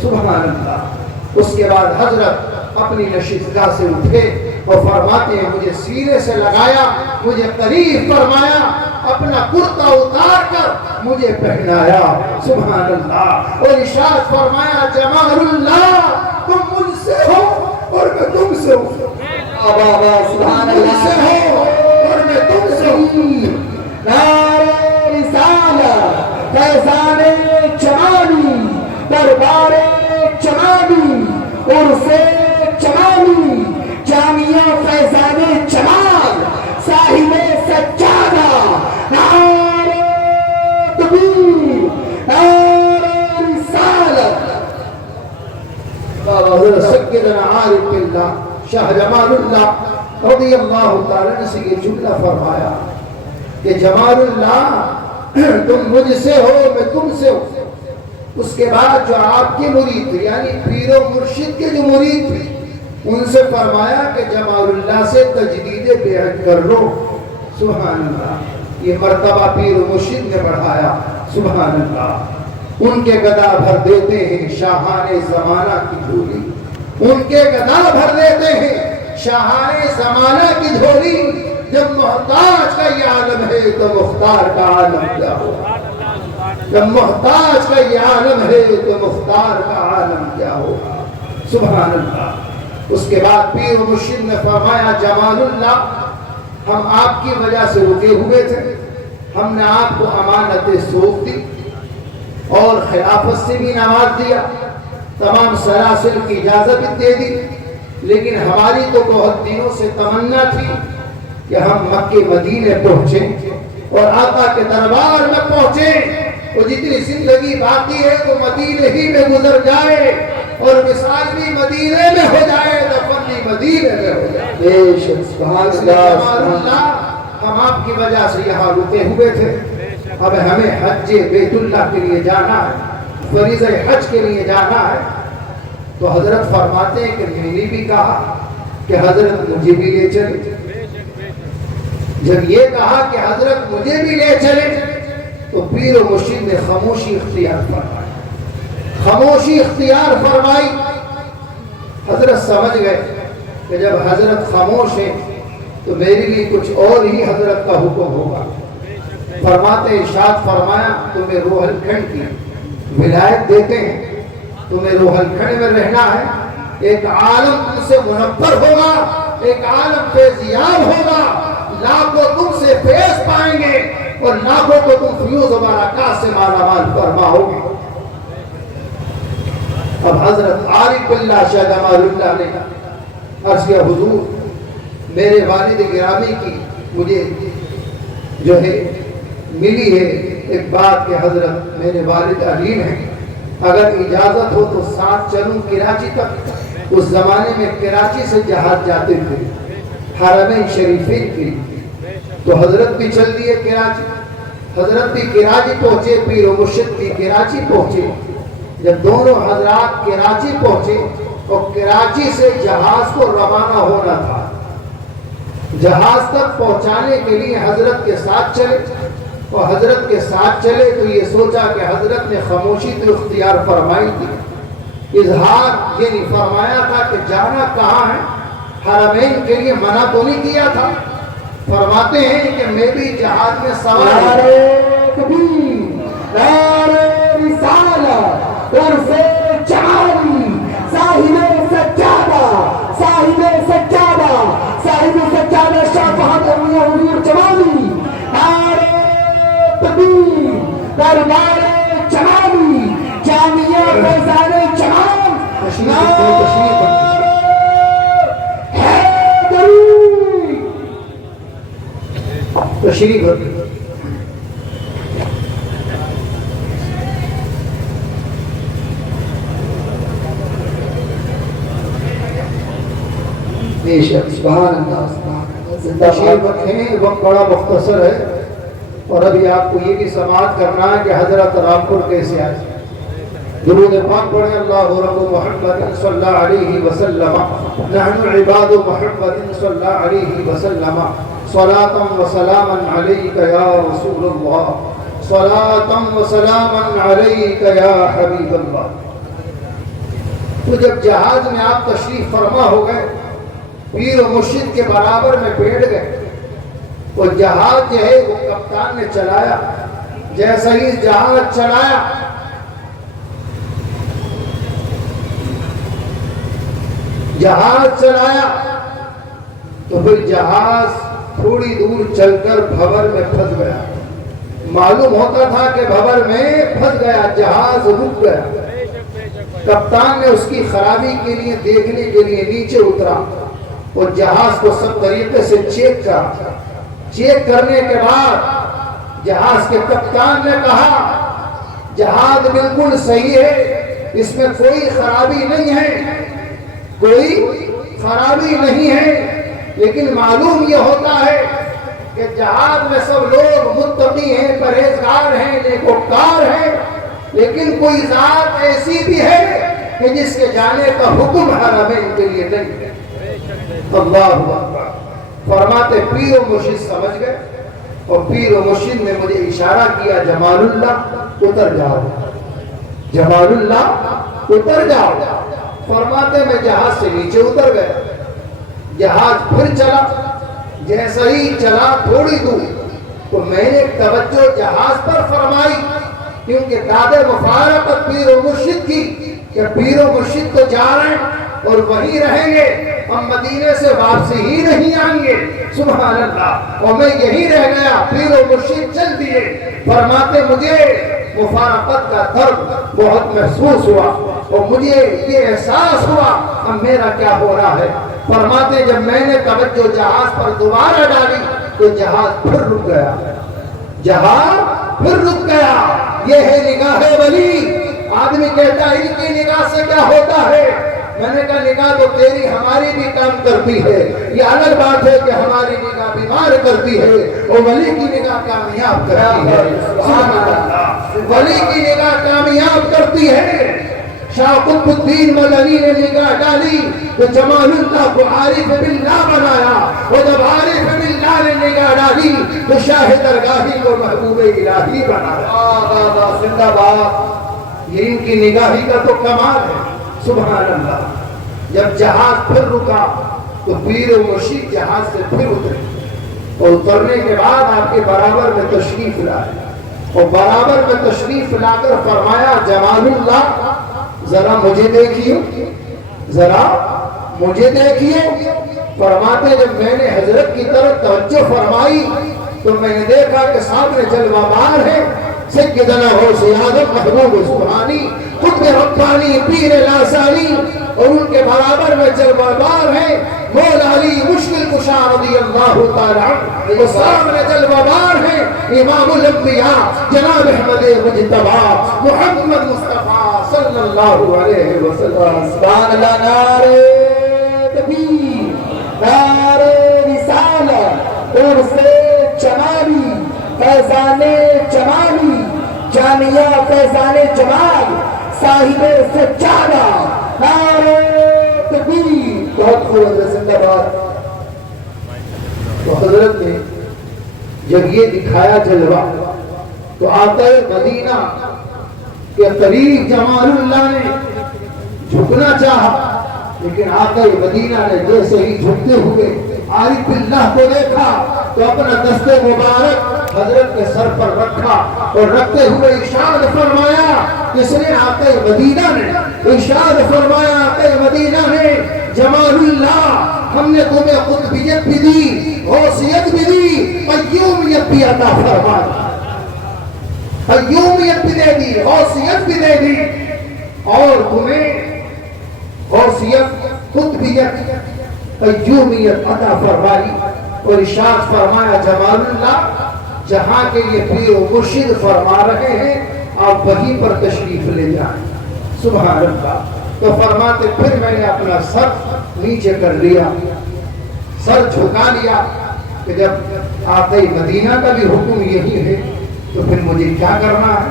سبحان اللہ۔ اس کے بعد حضرت اپنی نشستگاہ سے اٹھے اور فرماتے ہیں مجھے سینے سے لگایا، مجھے قریب فرمایا، اپنا کرتا اتار کر مجھے پہنایا۔ سبحان اللہ۔ اور ارشاد فرمایا جمال اللہ تم مجھ سے ہو اور میں تم سے ہوں، سبحان مجھ سے اللہ۔ ہو اور میں تم سے ہوں۔ نعرہ رسالت، فیضان چمانی، دربار چمانی، عرف چمانی، جامعہ فیضان چمان، صاحب سجادہ، نعرہ تکبیر، نعرہ رسالت۔ حضرت سیدنا عارف باللہ شاہ جمال اللہ رضی اللہ تعالیٰ نے سے یہ جملہ فرمایا کہ جمال اللہ تم مجھ سے ہو میں تم سے ہوں۔ اس کے بعد جو آپ کے مرید تھے یعنی پیر و مرشد کے جو مرید تھے ان سے فرمایا کہ جمال اللہ سے تجدید بیعت کر لو. سبحان اللہ. یہ مرتبہ پیر و مرشد نے بڑھایا. سبحان اللہ. ان کے گدا بھر دیتے ہیں شاہان زمانہ کی جھولی. ان کے گدا بھر دیتے ہیں شاہان زمانہ کی جھولی. جب محتاج کا یہ عالم ہے تو مختار کا عالم کیا ہوگا. جب محتاج کا یہ عالم ہے تو مختار کا عالم کیا ہوگا. سبحان اللہ. اس کے بعد پیر و مرشد نے فرمایا جمال اللہ ہم آپ کی وجہ سے رکے ہوئے تھے. ہم نے آپ کو امانت سونپ دی اور خلافت سے بھی نواز دیا. تمام سلاسل کی اجازت دے دی. لیکن ہماری تو بہت دنوں سے تمنا تھی کہ ہم مکے مدینے پہنچیں اور آقا کے دربار میں پہنچیں. اور جتنی زندگی باقی ہے وہ مدینے ہی میں گزر جائے اور مثال بھی مدینے میں ہو جائے دفن بھی مدینے میں ہو جائے. بے شک سبحان اللہ. ہم آپ کی وجہ سے یہاں رکے ہوئے تھے. اب ہمیں حج بیت اللہ کے لیے جانا ہے, فریضہ حج کے لیے جانا ہے. تو حضرت فرماتے ہیں کہ میں نے بھی کہا کہ حضرت مجھے بھی لے چلے. جب یہ کہا کہ حضرت مجھے بھی لے چلے تو پیر و مرشد نے خاموشی اختیار فرمائی. خاموشی اختیار فرمائی. حضرت سمجھ گئے کہ جب حضرت خاموش ہیں تو میرے لیے کچھ اور ہی حضرت کا حکم ہوگا. فرماتے ارشاد فرمایا تمہیں روحل کھنڈ کی ولایت دیتے ہیں, تمہیں روحل کھنڈ میں رہنا ہے. ایک عالم تم سے منفر ہوگا, ایک عالم فیضیاب ہوگا. لاکھوں تم سے فیض پائیں گے اور لاکھوں کو تم فیوز و برکات سے مالا مال فرما ہوگے. اب حضرت عارف اللہ شاہ جمال اللہ نے عرض کیا حضور میرے والد گرامی کی مجھے جو ہے ملی ہے ایک بات کہ حضرت میرے والد علیم ہیں, اگر اجازت ہو تو ساتھ چلوں کراچی تک. اس زمانے میں کراچی سے جہاز جاتے تھے حرمین شریفین کے. تو حضرت بھی چل دیے کراچی. حضرت بھی کراچی پہنچے, پیر و مرشد بھی کراچی پہنچے. جب دونوں حضرات کراچی پہنچے اور کراچی سے جہاز کو روانہ ہونا تھا, جہاز تک پہنچانے کے لیے حضرت کے ساتھ چلے. اور حضرت کے ساتھ چلے تو یہ سوچا کہ حضرت نے خاموشی تو اختیار فرمائی تھی, اظہار یہ نہیں فرمایا تھا کہ جانا کہاں ہے, حرمین کے لیے منع تو نہیں کیا تھا. فرماتے ہیں کہ میں بھی جہاز میں سوار نعرے تکبیر, نعرے رسالت, عرف جعلی, صاحب سجادہ, صاحب سجادہ, صاحب سجادہ شاہ بہادر میاں حضور جمالی. نعرے تکبیر, دربار جمالی, جامعہ فیضان جمال. تشریف بے شک سبحان اللہ. تشریف رکھیں. وقت بڑا مختصر ہے اور ابھی آپ کو یہ بھی سماعت کرنا ہے کہ حضرت رامپور کیسے آئے. درود پاک پڑھیں. اللہ رب محمد صلی اللہ علیہ وسلم, نحن عباد محمد صلی اللہ علیہ وسلم, صلاة و سلاما علیک یا رسول اللہ, صلاة و سلاما علیک یا حبیب اللہ. تو جب جہاز میں آپ تشریف فرما ہو گئے, پیر و مرشد کے برابر میں بیٹھ گئے, وہ جہاز جو ہے وہ کپتان نے چلایا. جیسا ہی جہاز چلایا تو پھر جہاز تھوڑی دور چل کر بھور میں پھنس گیا. معلوم ہوتا تھا کہ بھور میں پھنس گیا, جہاز رک گیا. کپتان نے اس کی خرابی کے لیے دیکھنے کے لیے نیچے اترا اور جہاز کو سب طریقے سے چیک کرا. چیک کرنے کے بعد جہاز کے کپتان نے کہا جہاز بالکل صحیح ہے, اس میں کوئی خرابی نہیں ہے, کوئی خرابی نہیں ہے. لیکن معلوم یہ ہوتا ہے کہ جہاز میں سب لوگ متقی ہیں, پرہیزگار ہیں, نیکوکار ہیں, لیکن کوئی ذات ایسی بھی ہے کہ جس کے جانے کا حکم حرمین کے لیے نہیں ہے. اللہ اکبر. فرماتے پیر و مرشد سمجھ گئے اور پیر و مرشد نے مجھے اشارہ کیا جمال اللہ اتر جاؤ، جمال اللہ اتر جاؤ. فرماتے میں جہاز سے نیچے اتر گیا. جہاز پھر چلا. جیسا ہی چلا تھوڑی دور تو میں نے توجہ جہاز پر فرمائی، کیونکہ داد مفارقت پیر و مرشد کی کہ پیر و مرشد تو جا رہے ہیں اور وہیں رہیں گے، ہم مدینے سے واپسی ہی نہیں آئیں گے. سبحان اللہ. اور میں یہی رہ گیا، پیر و مرشد چل دیے. فرماتے مجھے مفارقت کا درد بہت محسوس ہوا اور مجھے یہ احساس ہوا اب میرا کیا ہو رہا ہے. فرماتے جب میں نے توجہ جہاز پر دوبارہ ڈالی تو جہاز پھر رک گیا، جہاز پھر رک گیا. یہ ہے نگاہ ولی. آدمی کہتا ہے ان کی نگاہ سے کیا ہوتا ہے؟ میں نے کہا نگاہ تو تیری ہماری بھی کام کرتی ہے. یہ الگ بات ہے کہ ہماری نگاہ بیمار کرتی ہے اور ولی کی نگاہ کامیاب کرتی ہے. سبحان اللہ. ولی کی نگاہ کامیاب کرتی ہے. شاہ قطب الدین مدنی نے نگاہ ڈالی تو جمال اللہ کو عارف باللہ بنایا، اور جب عارف باللہ نے نگاہ ڈالی تو شاہ درگاہی کو محبوب الہی بنایا. زندہ باد. یہ ان کی نگاہی کا تو کمال ہے. سبحان اللہ. جب جہاز پھر رکا تو پیر و مرشد جہاز سے پھر اترے اور اترنے کے بعد آپ کے برابر میں تشریف لائے اور برابر میں تشریف لا کر فرمایا جمال اللہ ذرا مجھے دیکھیے، ذرا مجھے دیکھیے. فرماتے جب میں نے حضرت کی طرف توجہ فرمائی تو میں نے دیکھا کہ سامنے جلوہ بار ہے سیدنا غوث اعظم محبوب سبحانی قطب ربانی پیر لاسانی، اور ان کے برابر میں جلوہ بار ہے مولا علی مشکل کشا رضی اللہ تعالی عنہ. سامنے جلوہ بار ہے امام الانبیاء جناب احمد مجتبی محمد مصطفیٰ صلی اللہ علیہ وسلم. سبحان اللہ. نعرہ تکبیر، نعرہ رسالت، اور سے چمالی فیضان چمالی جامعہ فیضان جمال صاحب سجادہ. نعرہ تکبیر. بہت خوب. زندہ باد. تو حضرت نے جب یہ دکھایا جلوہ تو آقا مدینہ کے قریب جمال اللہ نے جھکنا چاہا، لیکن آقا مدینہ نے جیسے ہی جھکتے ہوئے عارف اللہ کو دیکھا تو اپنا دست مبارک حضرت کے سر پر رکھا اور رکھتے ہوئے ارشاد فرمایا، کس نے؟ آقا مدینہ نے ارشاد فرمایا، آقا مدینہ نے جمال اللہ ہم نے تمہیں قطبیت بھی دی، غوثیت بھی دی، قیومیت بھی عطا فرمائی. قیومیت بھی دے دی، غوثیت بھی دے دی، اور تمہیں غوثیت قطبیت قیومیت عطا فرمائی. اور ارشاد فرمایا جمال اللہ جہاں کے یہ پیر و مرشد فرما رہے ہیں آپ وہیں پر تشریف لے جائیں. سبحان اللہ. تو فرماتے پھر میں نے اپنا سر نیچے کر لیا، سر جھکا لیا کہ جب آقا مدینہ کا بھی حکم یہی ہے تو پھر مجھے کیا کرنا ہے.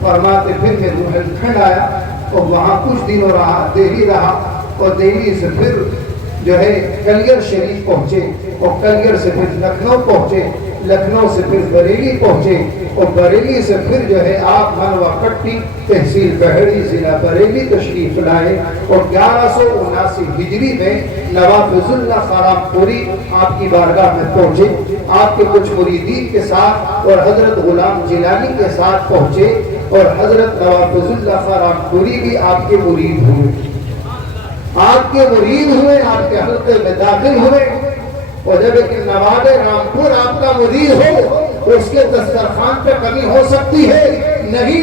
فرماتے پھر میں روحل کھنڈ آیا اور وہاں کچھ دنوں رہا، دہلی رہا، اور دہلی سے پھر جو ہے کلیر شریف پہنچے اور کلیر سے پھر لکھنؤ پہنچے، لکھنؤ سے پھر بریلی پہنچے اور بریلی سے پھر جو ہے آپ منوا کٹی تحصیل بحری ضلع بریلی تشریف لائے اور 1179 ہجری میں نواب فضل اللہ خرام پوری آپ کی بارگاہ میں پہنچے. آپ کے کچھ مریدین کے ساتھ اور حضرت غلام جیلانی کے ساتھ پہنچے اور حضرت نواب فضل اللہ خرام پوری بھی آپ کے مرید ہوئے، آپ کے مرید ہوئے، آپ کے حلقے میں داخل ہوئے. اور جب ایک نواب رامپور آپ کا مرید ہو تو اس کے دسترخوان پہ کمی ہو سکتی ہے؟ نہیں،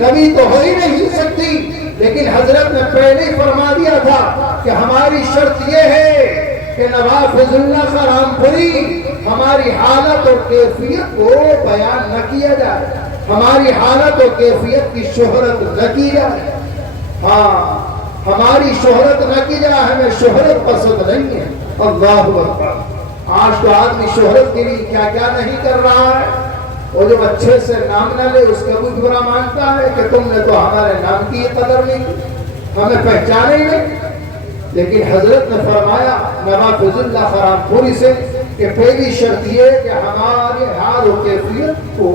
کمی تو ہو ہی نہیں سکتی. لیکن حضرت نے پہلے ہی فرما دیا تھا کہ ہماری شرط یہ ہے کہ نواب فضل اللہ خان رامپوری ہماری حالت اور کیفیت کو بیان نہ کیا جائے، ہماری حالت اور کیفیت کی شہرت نہ کی جائے. ہاں، ہماری شہرت نہ کی جائے، ہمیں شہرت پسند نہیں ہے. اللہ اکبر. آج تو آدمی شہرت کے لیے کیا کیا نہیں کر رہا ہے. وہ جب اچھے سے نام نہ لے اس کا بھی برا مانتا ہے کہ تم نے تو ہمارے نام کی قدر نہیں کی، ہمیں پہچانے نہیں. لیکن حضرت نے فرمایا نوافذ اللہ خرامپوری سے کہ پہلی شرط یہ کہ ہمارے حال و کیفیت کو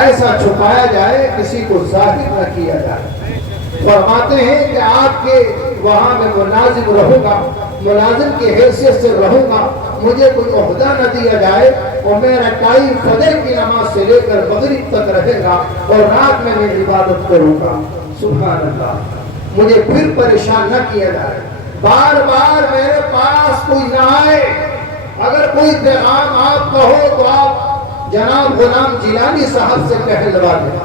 ایسا چھپایا جائے، کسی کو ظاہر نہ کیا جائے۔ فرماتے ہیں کہ آپ کے وہاں میں ملازم رہوں گا، ملازم کی حیثیت سے رہوں گا، مجھے کوئی عہدہ نہ دیا جائے، اور میرا ٹائم فجر کی نماز سے لے کر مغرب تک رہے گا، اور رات میں عبادت کروں گا۔ سبحان اللہ، مجھے پھر پریشان نہ کیا جائے، بار بار میرے پاس کوئی نہ آئے۔ اگر کوئی پیغام آپ کا ہو تو آپ جناب غلام جیلانی صاحب سے کہلوا دیں۔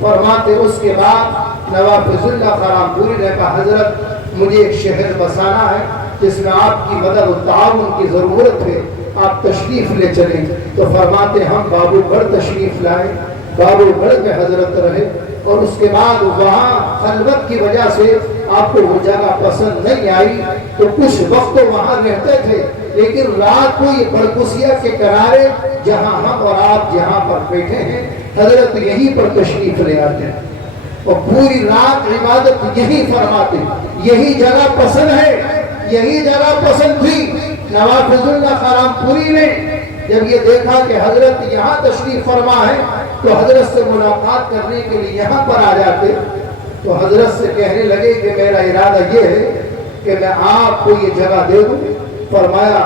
فرماتے اس کے بعد نوافذ اللہ خرامپوری نے کہا حضرت مجھے ایک شہر بسانا ہے جس میں آپ کی مدد و تعاون کی ضرورت ہے، آپ تشریف لے چلیں۔ تو فرماتے ہم بابو گڑھ تشریف لائے، بابو گڑھ میں حضرت رہے، اور اس کے بعد وہاں خلوت کی وجہ سے آپ کو وہ جگہ پسند نہیں آئی، تو کچھ وقت وہاں رہتے تھے، لیکن رات کو یہ بڑکسیا کے کنارے جہاں ہم اور آپ جہاں پر بیٹھے ہیں، حضرت یہیں پر تشریف لے آتے ہیں اور پوری رات عبادت یہی فرماتے۔ یہی جگہ پسند ہے، یہی جگہ پسند تھی۔ نوافذ اللہ خرامپوری نے جب یہ دیکھا کہ حضرت یہاں تشریف فرما ہے تو حضرت سے ملاقات کرنے کے لیے یہاں پر آ جاتے، تو حضرت سے کہنے لگے کہ میرا ارادہ یہ ہے کہ میں آپ کو یہ جگہ دے دوں۔ فرمایا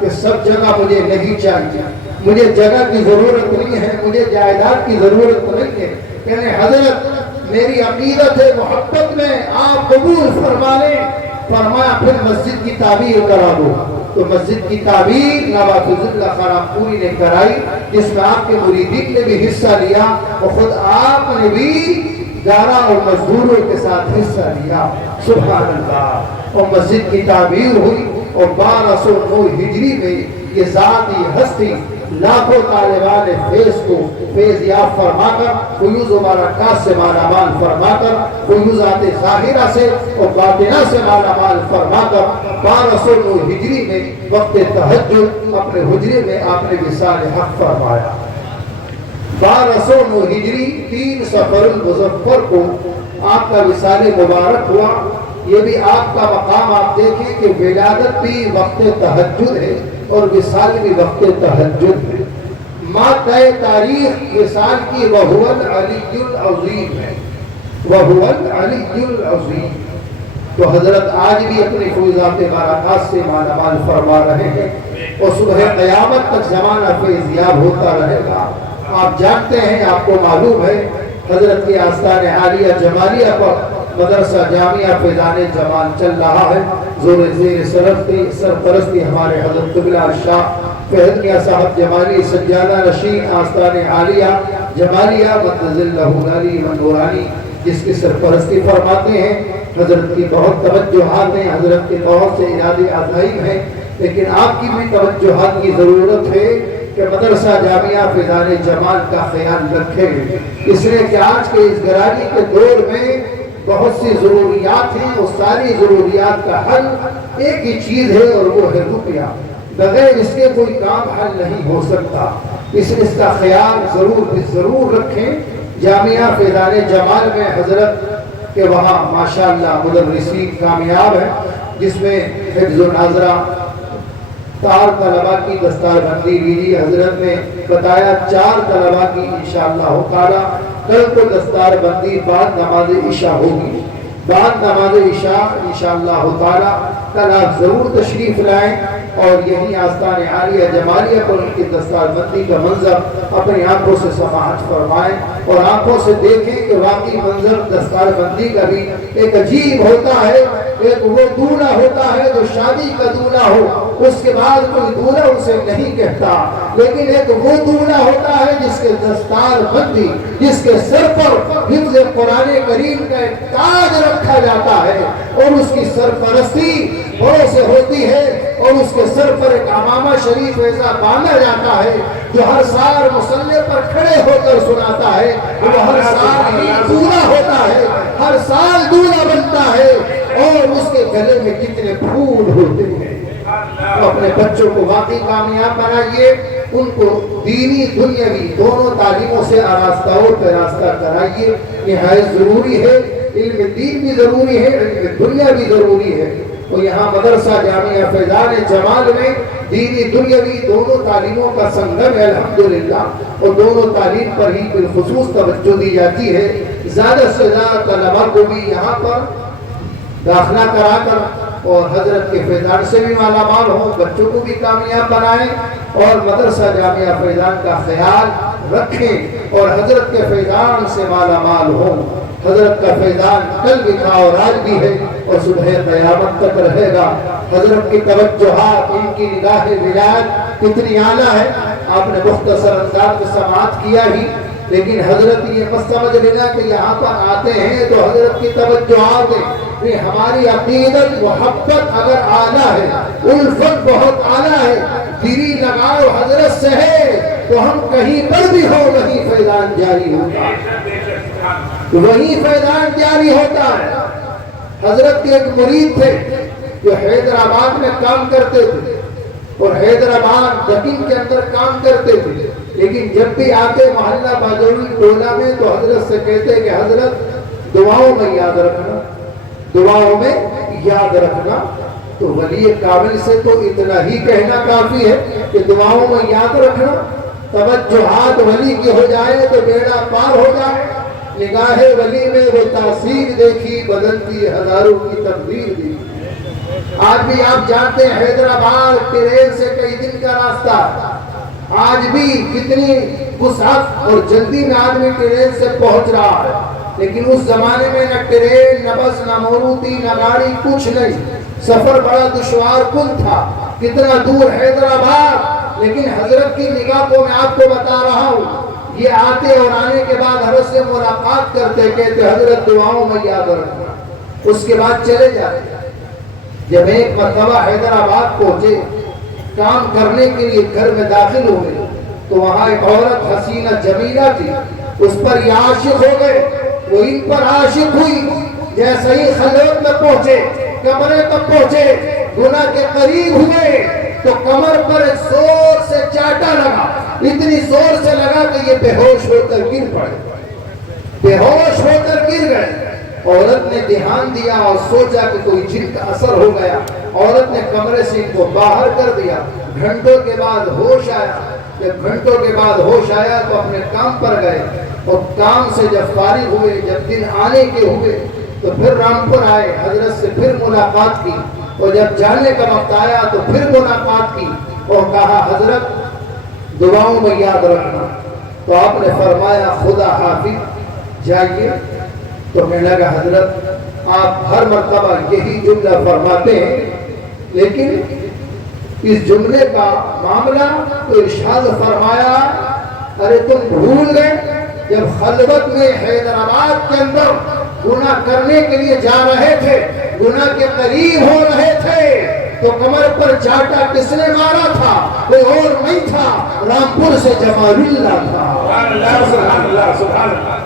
کہ سب جگہ مجھے نہیں چاہیے، مجھے جگہ کی ضرورت نہیں ہے، مجھے جائیداد کی ضرورت نہیں ہے، یعنی حضرت میری عقیدت ہے، محبت میں آپ قبول فرما لیں۔ فرمایا پھر مسجد کی تعمیر کرا دو۔ تو مسجد کی تعمیر نوافذ اللہ خرامپوری نے کرائی، جس میں آپ کے مریدین نے بھی حصہ لیا اور خود آپ نے بھی گارا اور مزدوروں کے ساتھ حصہ لیا۔ سبحان اللہ، اور مسجد کی تعمیر ہوئی، اور 1209 ہجری میں یہ ذاتی ہستی لاکھوں طالبان فیض کو فیض یاب فرما کر، فیوز و برکات سے مالا مال فرما کر، فیوزات ظاہرہ سے اور باطنہ سے مالا مال فرما کر 1209 ہجری میں وقت تہجد اپنے حجرے میں آپ نے وصال حق فرمایا۔ 1209 ہجری 3 صفر المظفر کو آپ کا وصال مبارک ہوا۔ یہ بھی آپ کا مقام آپ دیکھیں کہ ولادت بھی وقت تہجد ہے اور وصال بھی وقت تہجد ہے۔ مادہ تاریخ وصال کی وَهُوَ الْعَلِيُّ الْعَظِيمُ ہے، وَهُوَ الْعَلِيُّ الْعَظِيمُ۔ تو حضرت آج بھی اپنی فیضات برکات سے مالا مال فرما رہے ہیں، اور صبح قیامت تک زمانہ فیضیاب ہوتا رہے گا۔ آپ جانتے ہیں، آپ کو معلوم ہے، حضرت کی آستان عالیہ جمالیہ پر مدرسہ جامعہ فیضان جمال چل رہا ہے۔ زور زیر سرپرستی ہمارے حضرت قبلہ شاہ فہد میاں صاحب جمالی سجادہ نشین آستان عالیہ جمالیہ مدذلہ علی منورانی جس کی سرپرستی فرماتے ہیں۔ حضرت کی بہت توجہات ہیں، حضرت کے بہت سے ارادے عظیم ہیں، لیکن آپ کی بھی توجہات کی ضرورت ہے کہ مدرسہ جامعہ فیضان جمال کا خیال رکھیں، اس لیے کہ آج کے اس گرانی کے دور میں بہت سی ضروریات ہیں، اور ساری ضروریات کا حل ایک ہی چیز ہے، اور وہ ہے روپیہ۔ بغیر اس کے کوئی کام حل نہیں ہو سکتا، اس کا خیال ضرور رکھیں۔ جامعہ فیضان جمال میں حضرت کے وہاں ماشاءاللہ مدرسین کامیاب ہیں، جس میں حفظ و ناظرہ تار طلبہ کی دستار بندی لیجیے۔ حضرت نے بتایا 4 طلبہ کی انشاءاللہ تعالی کل کو دستار بندی بعد نماز عشاء ہوگی۔ بعد نماز عشاء انشاءاللہ تعالی کل آپ ضرور تشریف لائیں، اور یہی آستان عالیہ جمالیہ پر ان کی دستار بندی کا منظر اپنی آنکھوں سے سماعت فرمائیں، اور آنکھوں سے دیکھیں کہ واقعی منظر دستار بندی کا بھی ایک عجیب ہوتا ہے۔ ایک وہ دولہا ہوتا ہے جو شادی کا دولہا ہو، اس کے بعد کوئی دولہا اسے نہیں کہتا، لیکن ایک وہ دولہا ہوتا ہے جس کے دستار بندی، جس کے سر پر حفظ قرآن کریم کا ایک تاج رکھا جاتا ہے، اور اس کی سرپرستی بڑوں سے ہوتی ہے، اور اس کے سر پر ایک امامہ شریف ایسا باندھا جاتا ہے جو ہر سال مصلی پر کھڑے ہو کر سناتا ہے۔ وہ ہر سال دولہا ہوتا ہے، ہر سال دولہا بنتا ہے، اور اس کے گلے میں کتنے پھول ہوتے ہیں۔ تو اپنے بچوں کو واقعی کامیاب بنائیے، ان کو دینی دنیاوی دونوں تعلیموں سے آراستہ و پیراستہ کرائیے۔ نہایت ضروری ہے، علم دین بھی ضروری ہے، علم دنیا بھی ضروری ہے۔ اور یہاں مدرسہ جامعہ فیضان جمال میں دینی دنیاوی دونوں تعلیموں کا سنگم ہے الحمدللہ، اور دونوں تعلیم پر ہی بالخصوص توجہ دی جاتی ہے۔ زیادہ سے زیادہ طلباء کو بھی یہاں پر داخلہ کرا کر اور حضرت کے فیضان سے بھی مالا مال ہوں، بچوں کو بھی کامیاب بنائیں اور مدرسہ جامعہ فیضان کا خیال رکھیں اور حضرت کے فیضان سے مالا مال ہوں۔ حضرت کا فیضان کل بھی تھا اور آج بھی ہے اور صبح قیامت تک رہے گا۔ حضرت کی توجہات، ان کی نگاہ ولایت کتنی اعلیٰ ہے، آپ نے مختصر انداز میں سماعت کیا ہی، لیکن حضرت یہ مت سمجھ لینا کہ یہاں پر آتے ہیں تو حضرت کی توجہات ہے، ہماری عقیدت محبت اگر اعلیٰ ہے، الفت بہت اعلیٰ ہے، دلی لگاؤ حضرت سے ہے تو ہم کہیں پر بھی ہو وہیں فیضان جاری ہوتا ہے، وہیں فیضان جاری ہوتا ہے۔ حضرت کے ایک مرید تھے جو حیدرآباد میں کام کرتے تھے اور حیدرآباد دکن کے اندر کام کرتے تھے، لیکن جب بھی آتے محلہ باجوڑی ٹولہ میں تو حضرت سے کہتے کہ حضرت دعاؤں میں یاد رکھنا، دعاؤں میں یاد رکھنا۔ تو ولی کامل سے تو اتنا ہی کہنا کافی ہے کہ دعاؤں میں یاد رکھنا، توجہات ولی کی ہو جائے تو بیڑا پار ہو جائے۔ نگاہ ولی میں وہ تاثیر دیکھی، بدلتی ہزاروں کی تقدیر دیکھی۔ آج بھی آپ جانتے ہیں حیدرآباد ٹرین سے کئی دن کا راستہ، آج بھی کتنی وسعت اور جلدی میں آدمی ٹرین سے پہنچ رہا ہے، لیکن اس زمانے میں نہ ٹرین، نہ بس، نہ ماروتی، نہ گاڑی، کچھ نہیں، سفر بڑا دشوار کن تھا۔ کتنا دور حیدرآباد، لیکن حضرت کی نگاہ کو میں آپ کو بتا رہا ہوں، یہ آتے اور آنے کے بعد حضرت سے ملاقات کرتے، کہتے حضرت دعاؤں میں یاد رکھنا، اس کے بعد چلے جاتے۔ جب ایک مرتبہ حیدرآباد پہنچے، کام کرنے کے لیے گھر میں داخل ہوئے تو وہاں ایک عورت حسینہ جمیلہ تھی، اس پر یہ عاشق ہو گئے، وہ ان پر عاشق ہوئی۔ جیسے ہی خلوت میں پہنچے، کمرے تک پہنچے، گناہ کے قریب ہوئے تو کمر پر زور سے چاٹا لگا، اتنی زور سے لگا کہ یہ بے ہوش ہو کر گر پڑے، بے ہوش ہو کر گر گئے۔ عورت نے دھیان دیا اور سوچا کہ کوئی جن کا اثر ہو گیا، عورت نے کمرے سے ان کو باہر کر دیا۔ گھنٹوں کے بعد ہوش آیا، جب گھنٹوں کے بعد ہوش آیا تو اپنے کام پر گئے اور کام سے جب فارغ ہوئے، جب دن آنے کے ہوئے تو پھر رامپور آئے، حضرت سے پھر ملاقات کی، اور جب جانے کا وقت آیا تو پھر ملاقات کی اور کہا حضرت دعاؤں میں یاد رکھنا۔ تو آپ نے فرمایا خدا حافظ، جائیے۔ تو کہنے لگا حضرت آپ ہر مرتبہ یہی جملہ فرماتے ہیں، لیکن اس جملے کا معاملہ تو ارشاد فرمایا، ارے تم بھول گئے جب خلوت میں حیدرآباد کے اندر گناہ کرنے کے لیے جا رہے تھے، گناہ کے قریب ہو رہے تھے تو کمر پر چاٹا کس نے مارا تھا؟ کوئی اور نہیں تھا، رامپور سے جمال اللہ تھا۔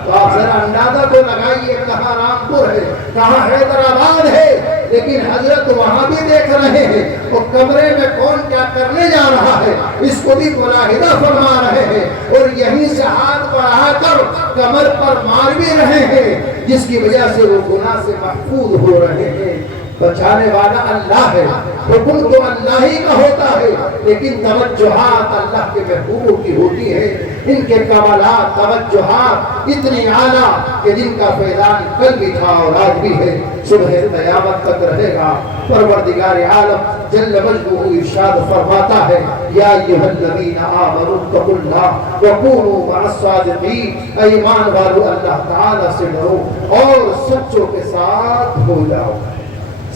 تو آپ ذرا اندازہ تو لگائیے کہاں رامپور ہے، کہاں حیدرآباد ہے، لیکن حضرت وہاں بھی دیکھ رہے ہیں اور کمرے میں کون کیا کرنے جا رہا ہے اس کو بھی ملاحظہ فرما رہے ہیں، اور یہیں سے ہاتھ بڑھا کر کمر پر مار بھی رہے ہیں، جس کی وجہ سے وہ گناہ سے محفوظ ہو رہے ہیں۔ بچانے والا اللہ ہے، حکم تو اللہ ہی کا ہوتا ہے، لیکن توجہات اللہ کے محبوبوں کی ہوتی ہے۔ ان کے کمالات، توجہات اتنی اعلیٰ کہ جن کا فیضان کل بھی تھا اور آج بھی ہے، صبح قیامت تک رہے گا۔ پروردگار عالم جل مجدہ ارشاد فرماتا ہے، یا ایھا الذین آمنوا اتقوا اللہ وکونوا مع الصادقین، اے ایمان والو اللہ تعالی سے ڈرو اور سچوں کے ساتھ ہو جاؤ،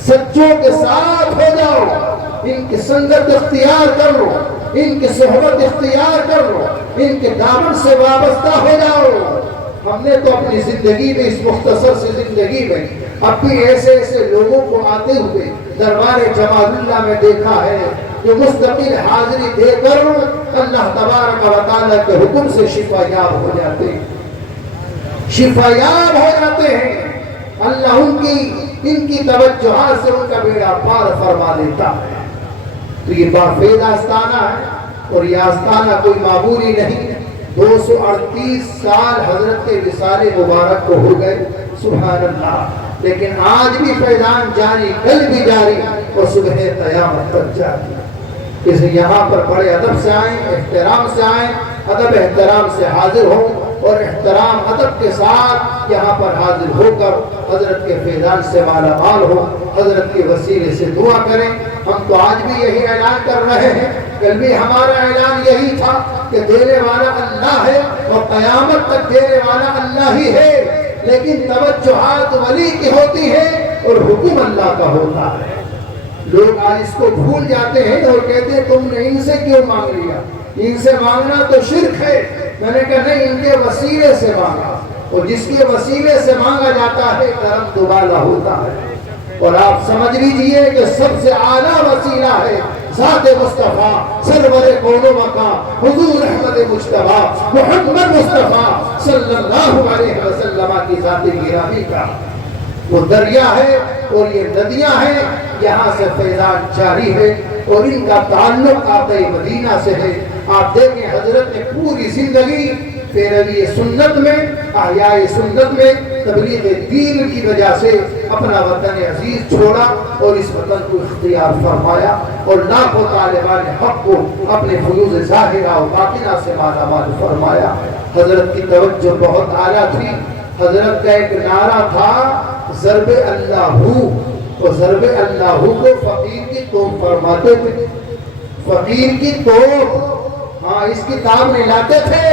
سچوں کے ساتھ ہو جاؤ، ان کی سنگت اختیار کر لو، ان کی صحبت اختیار کر لو، ان کے دامن سے وابستہ ہو جاؤ۔ ہم نے تو اپنی زندگی میں، اس مختصر سی زندگی میں، اب بھی ایسے ایسے لوگوں کو آتے ہوئے دربار جمال اللہ میں دیکھا ہے جو مستقل حاضری دے کر اللہ تبارک و تعالیٰ کے حکم سے شفا یاب ہو جاتے ہیں، شفا یاب ہو جاتے ہیں۔ اللہ ان کی توجہات سے ان کا بیڑا پار فرما دیتا ہے۔ تو یہ بافید آستانہ ہے، اور یہ آستانہ کوئی معمولی نہیں۔ 238 سال حضرت کے وصال مبارک کو ہو گئے، سبحان اللہ. لیکن آج بھی فیضان جاری، کل بھی جاری اور صبح قیامت تک جاری. اس یہاں پر بڑے ادب سے آئیں، احترام سے آئیں، ادب احترام سے حاضر ہوں اور احترام ادب کے ساتھ یہاں پر حاضر ہو کر حضرت کے فیضان سے مالا مال ہو، حضرت کے وسیلے سے دعا کریں. ہم تو آج بھی یہی اعلان کر رہے ہیں، کل بھی ہمارا اعلان یہی تھا کہ دینے والا اللہ ہے اور قیامت تک دینے والا اللہ ہی ہے، لیکن توجہات ولی کی ہوتی ہے اور حکم اللہ کا ہوتا ہے. لوگ آج اس کو بھول جاتے ہیں اور کہتے ہیں تم نے ان سے کیوں مانگ لیا، ان سے مانگنا تو شرک ہے. میں نے کہا نہیں، ان کے وسیلے سے مانگا، اور جس کے وسیلے سے مانگا جاتا ہے کرم دوبالا ہوتا ہے. اور آپ سمجھ لیجئے کہ سب سے اعلیٰ وسیلہ ہے ذات مصطفیٰ سرور کون و مکان حضور احمد مجتبیٰ محمد مصطفیٰ صلی اللہ علیہ وسلم کی ذات گرامی کا. وہ دریا ہے اور یہ ندیاں ہیں، یہاں سے فیضان جاری ہے اور ان کا تعلق آقا مدینہ سے ہے. آپ دیکھیں حضرت نے پوری زندگی پیروی سنت میں، احیاء سنت میں، تبلیغ دین کی وجہ سے اپنا وطن عزیز چھوڑا اور اس وطن کو اختیار فرمایا اور لاکھوں طالبان حق کو اپنے فیوز ظاہرہ و باطنہ سے مالا مال فرمایا. حضرت کی توجہ بہت اعلیٰ تھی. حضرت کا ایک نعرہ تھا ضرب اللہ، اور ضرب اللہ کو فقیر کی توپ فرماتے تھے. فقیر کی توپ، ہاں اس کی تاب نہیں لاتے تھے،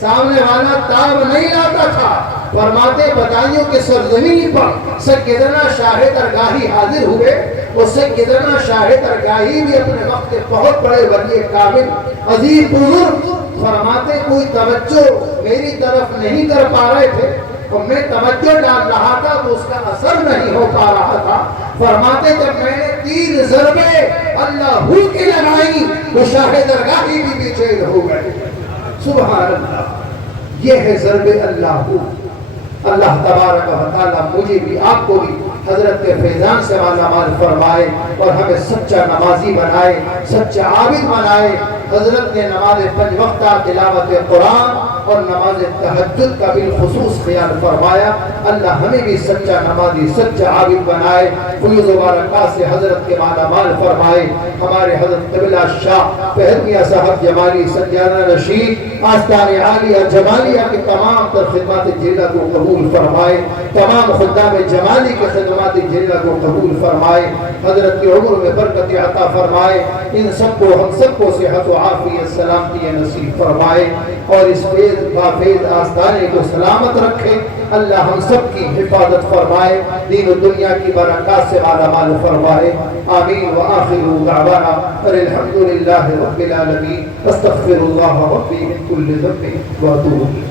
سامنے والا تاب نہیں لاتا تھا. فرماتے بدائیوں کے سرزمین پر سیدنا شاہ درگاہی حاضر ہوئے، اور سیدنا شاہ درگاہی بھی اپنے وقت کے بہت بڑے ولی کامل عظیم بزرگ. فرماتے کوئی توجہ میری طرف نہیں کر پا رہے تھے اور میں توجہ ڈال رہا تھا تو اس کا اثر نہیں ہو پا رہا تھا. فرماتے جب میں نے 3 ضربے اللہ کی لگائی تو شاہ درگاہی بھی بے چین ہو گئے. سبحان اللہ. یہ ہے ضرب اللہ. اللہ تبارک و تعالیٰ مجھے بھی آپ کو بھی حضرت کے فیضان سے مالا مال فرمائے اور ہمیں سچا نمازی بنائے، سچا عابد بنائے. حضرت نے نماز 5 وقتہ، تلاوت قرآن اور نماز تہجد کا بالخصوص خیال فرمایا. اللہ ہمیں بھی سچا نمازی، سچا عابد بنائے، فیوز و برکات سے حضرت کے مالا مال فرمائے. ہمارے حضرت قبلہ شاہ فہد میاں صاحب جمالی سنجانہ رشید آستان عالیہ جمالیہ کی تمام تر خدمات جلیلہ کو قبول فرمائے. تمام خدام جمالی کے خدمات جلیلہ کو قبول فرمائے. حضرت کی عمر میں برکت عطا فرمائے. ان سب کو، ہم سب کو صحت و عافیت سلامتی نصیب فرمائے اور اس فیض آستانے کو سلامت رکھے. اللہ ہم سب کی حفاظت فرمائے، دین و دنیا کی برکات سے مالا مال فرمائے. آمین. وآخر دعوانا الحمد للہ رب العالمین. استغفر اللہ ربی من کل ذنب واتوب الیہ.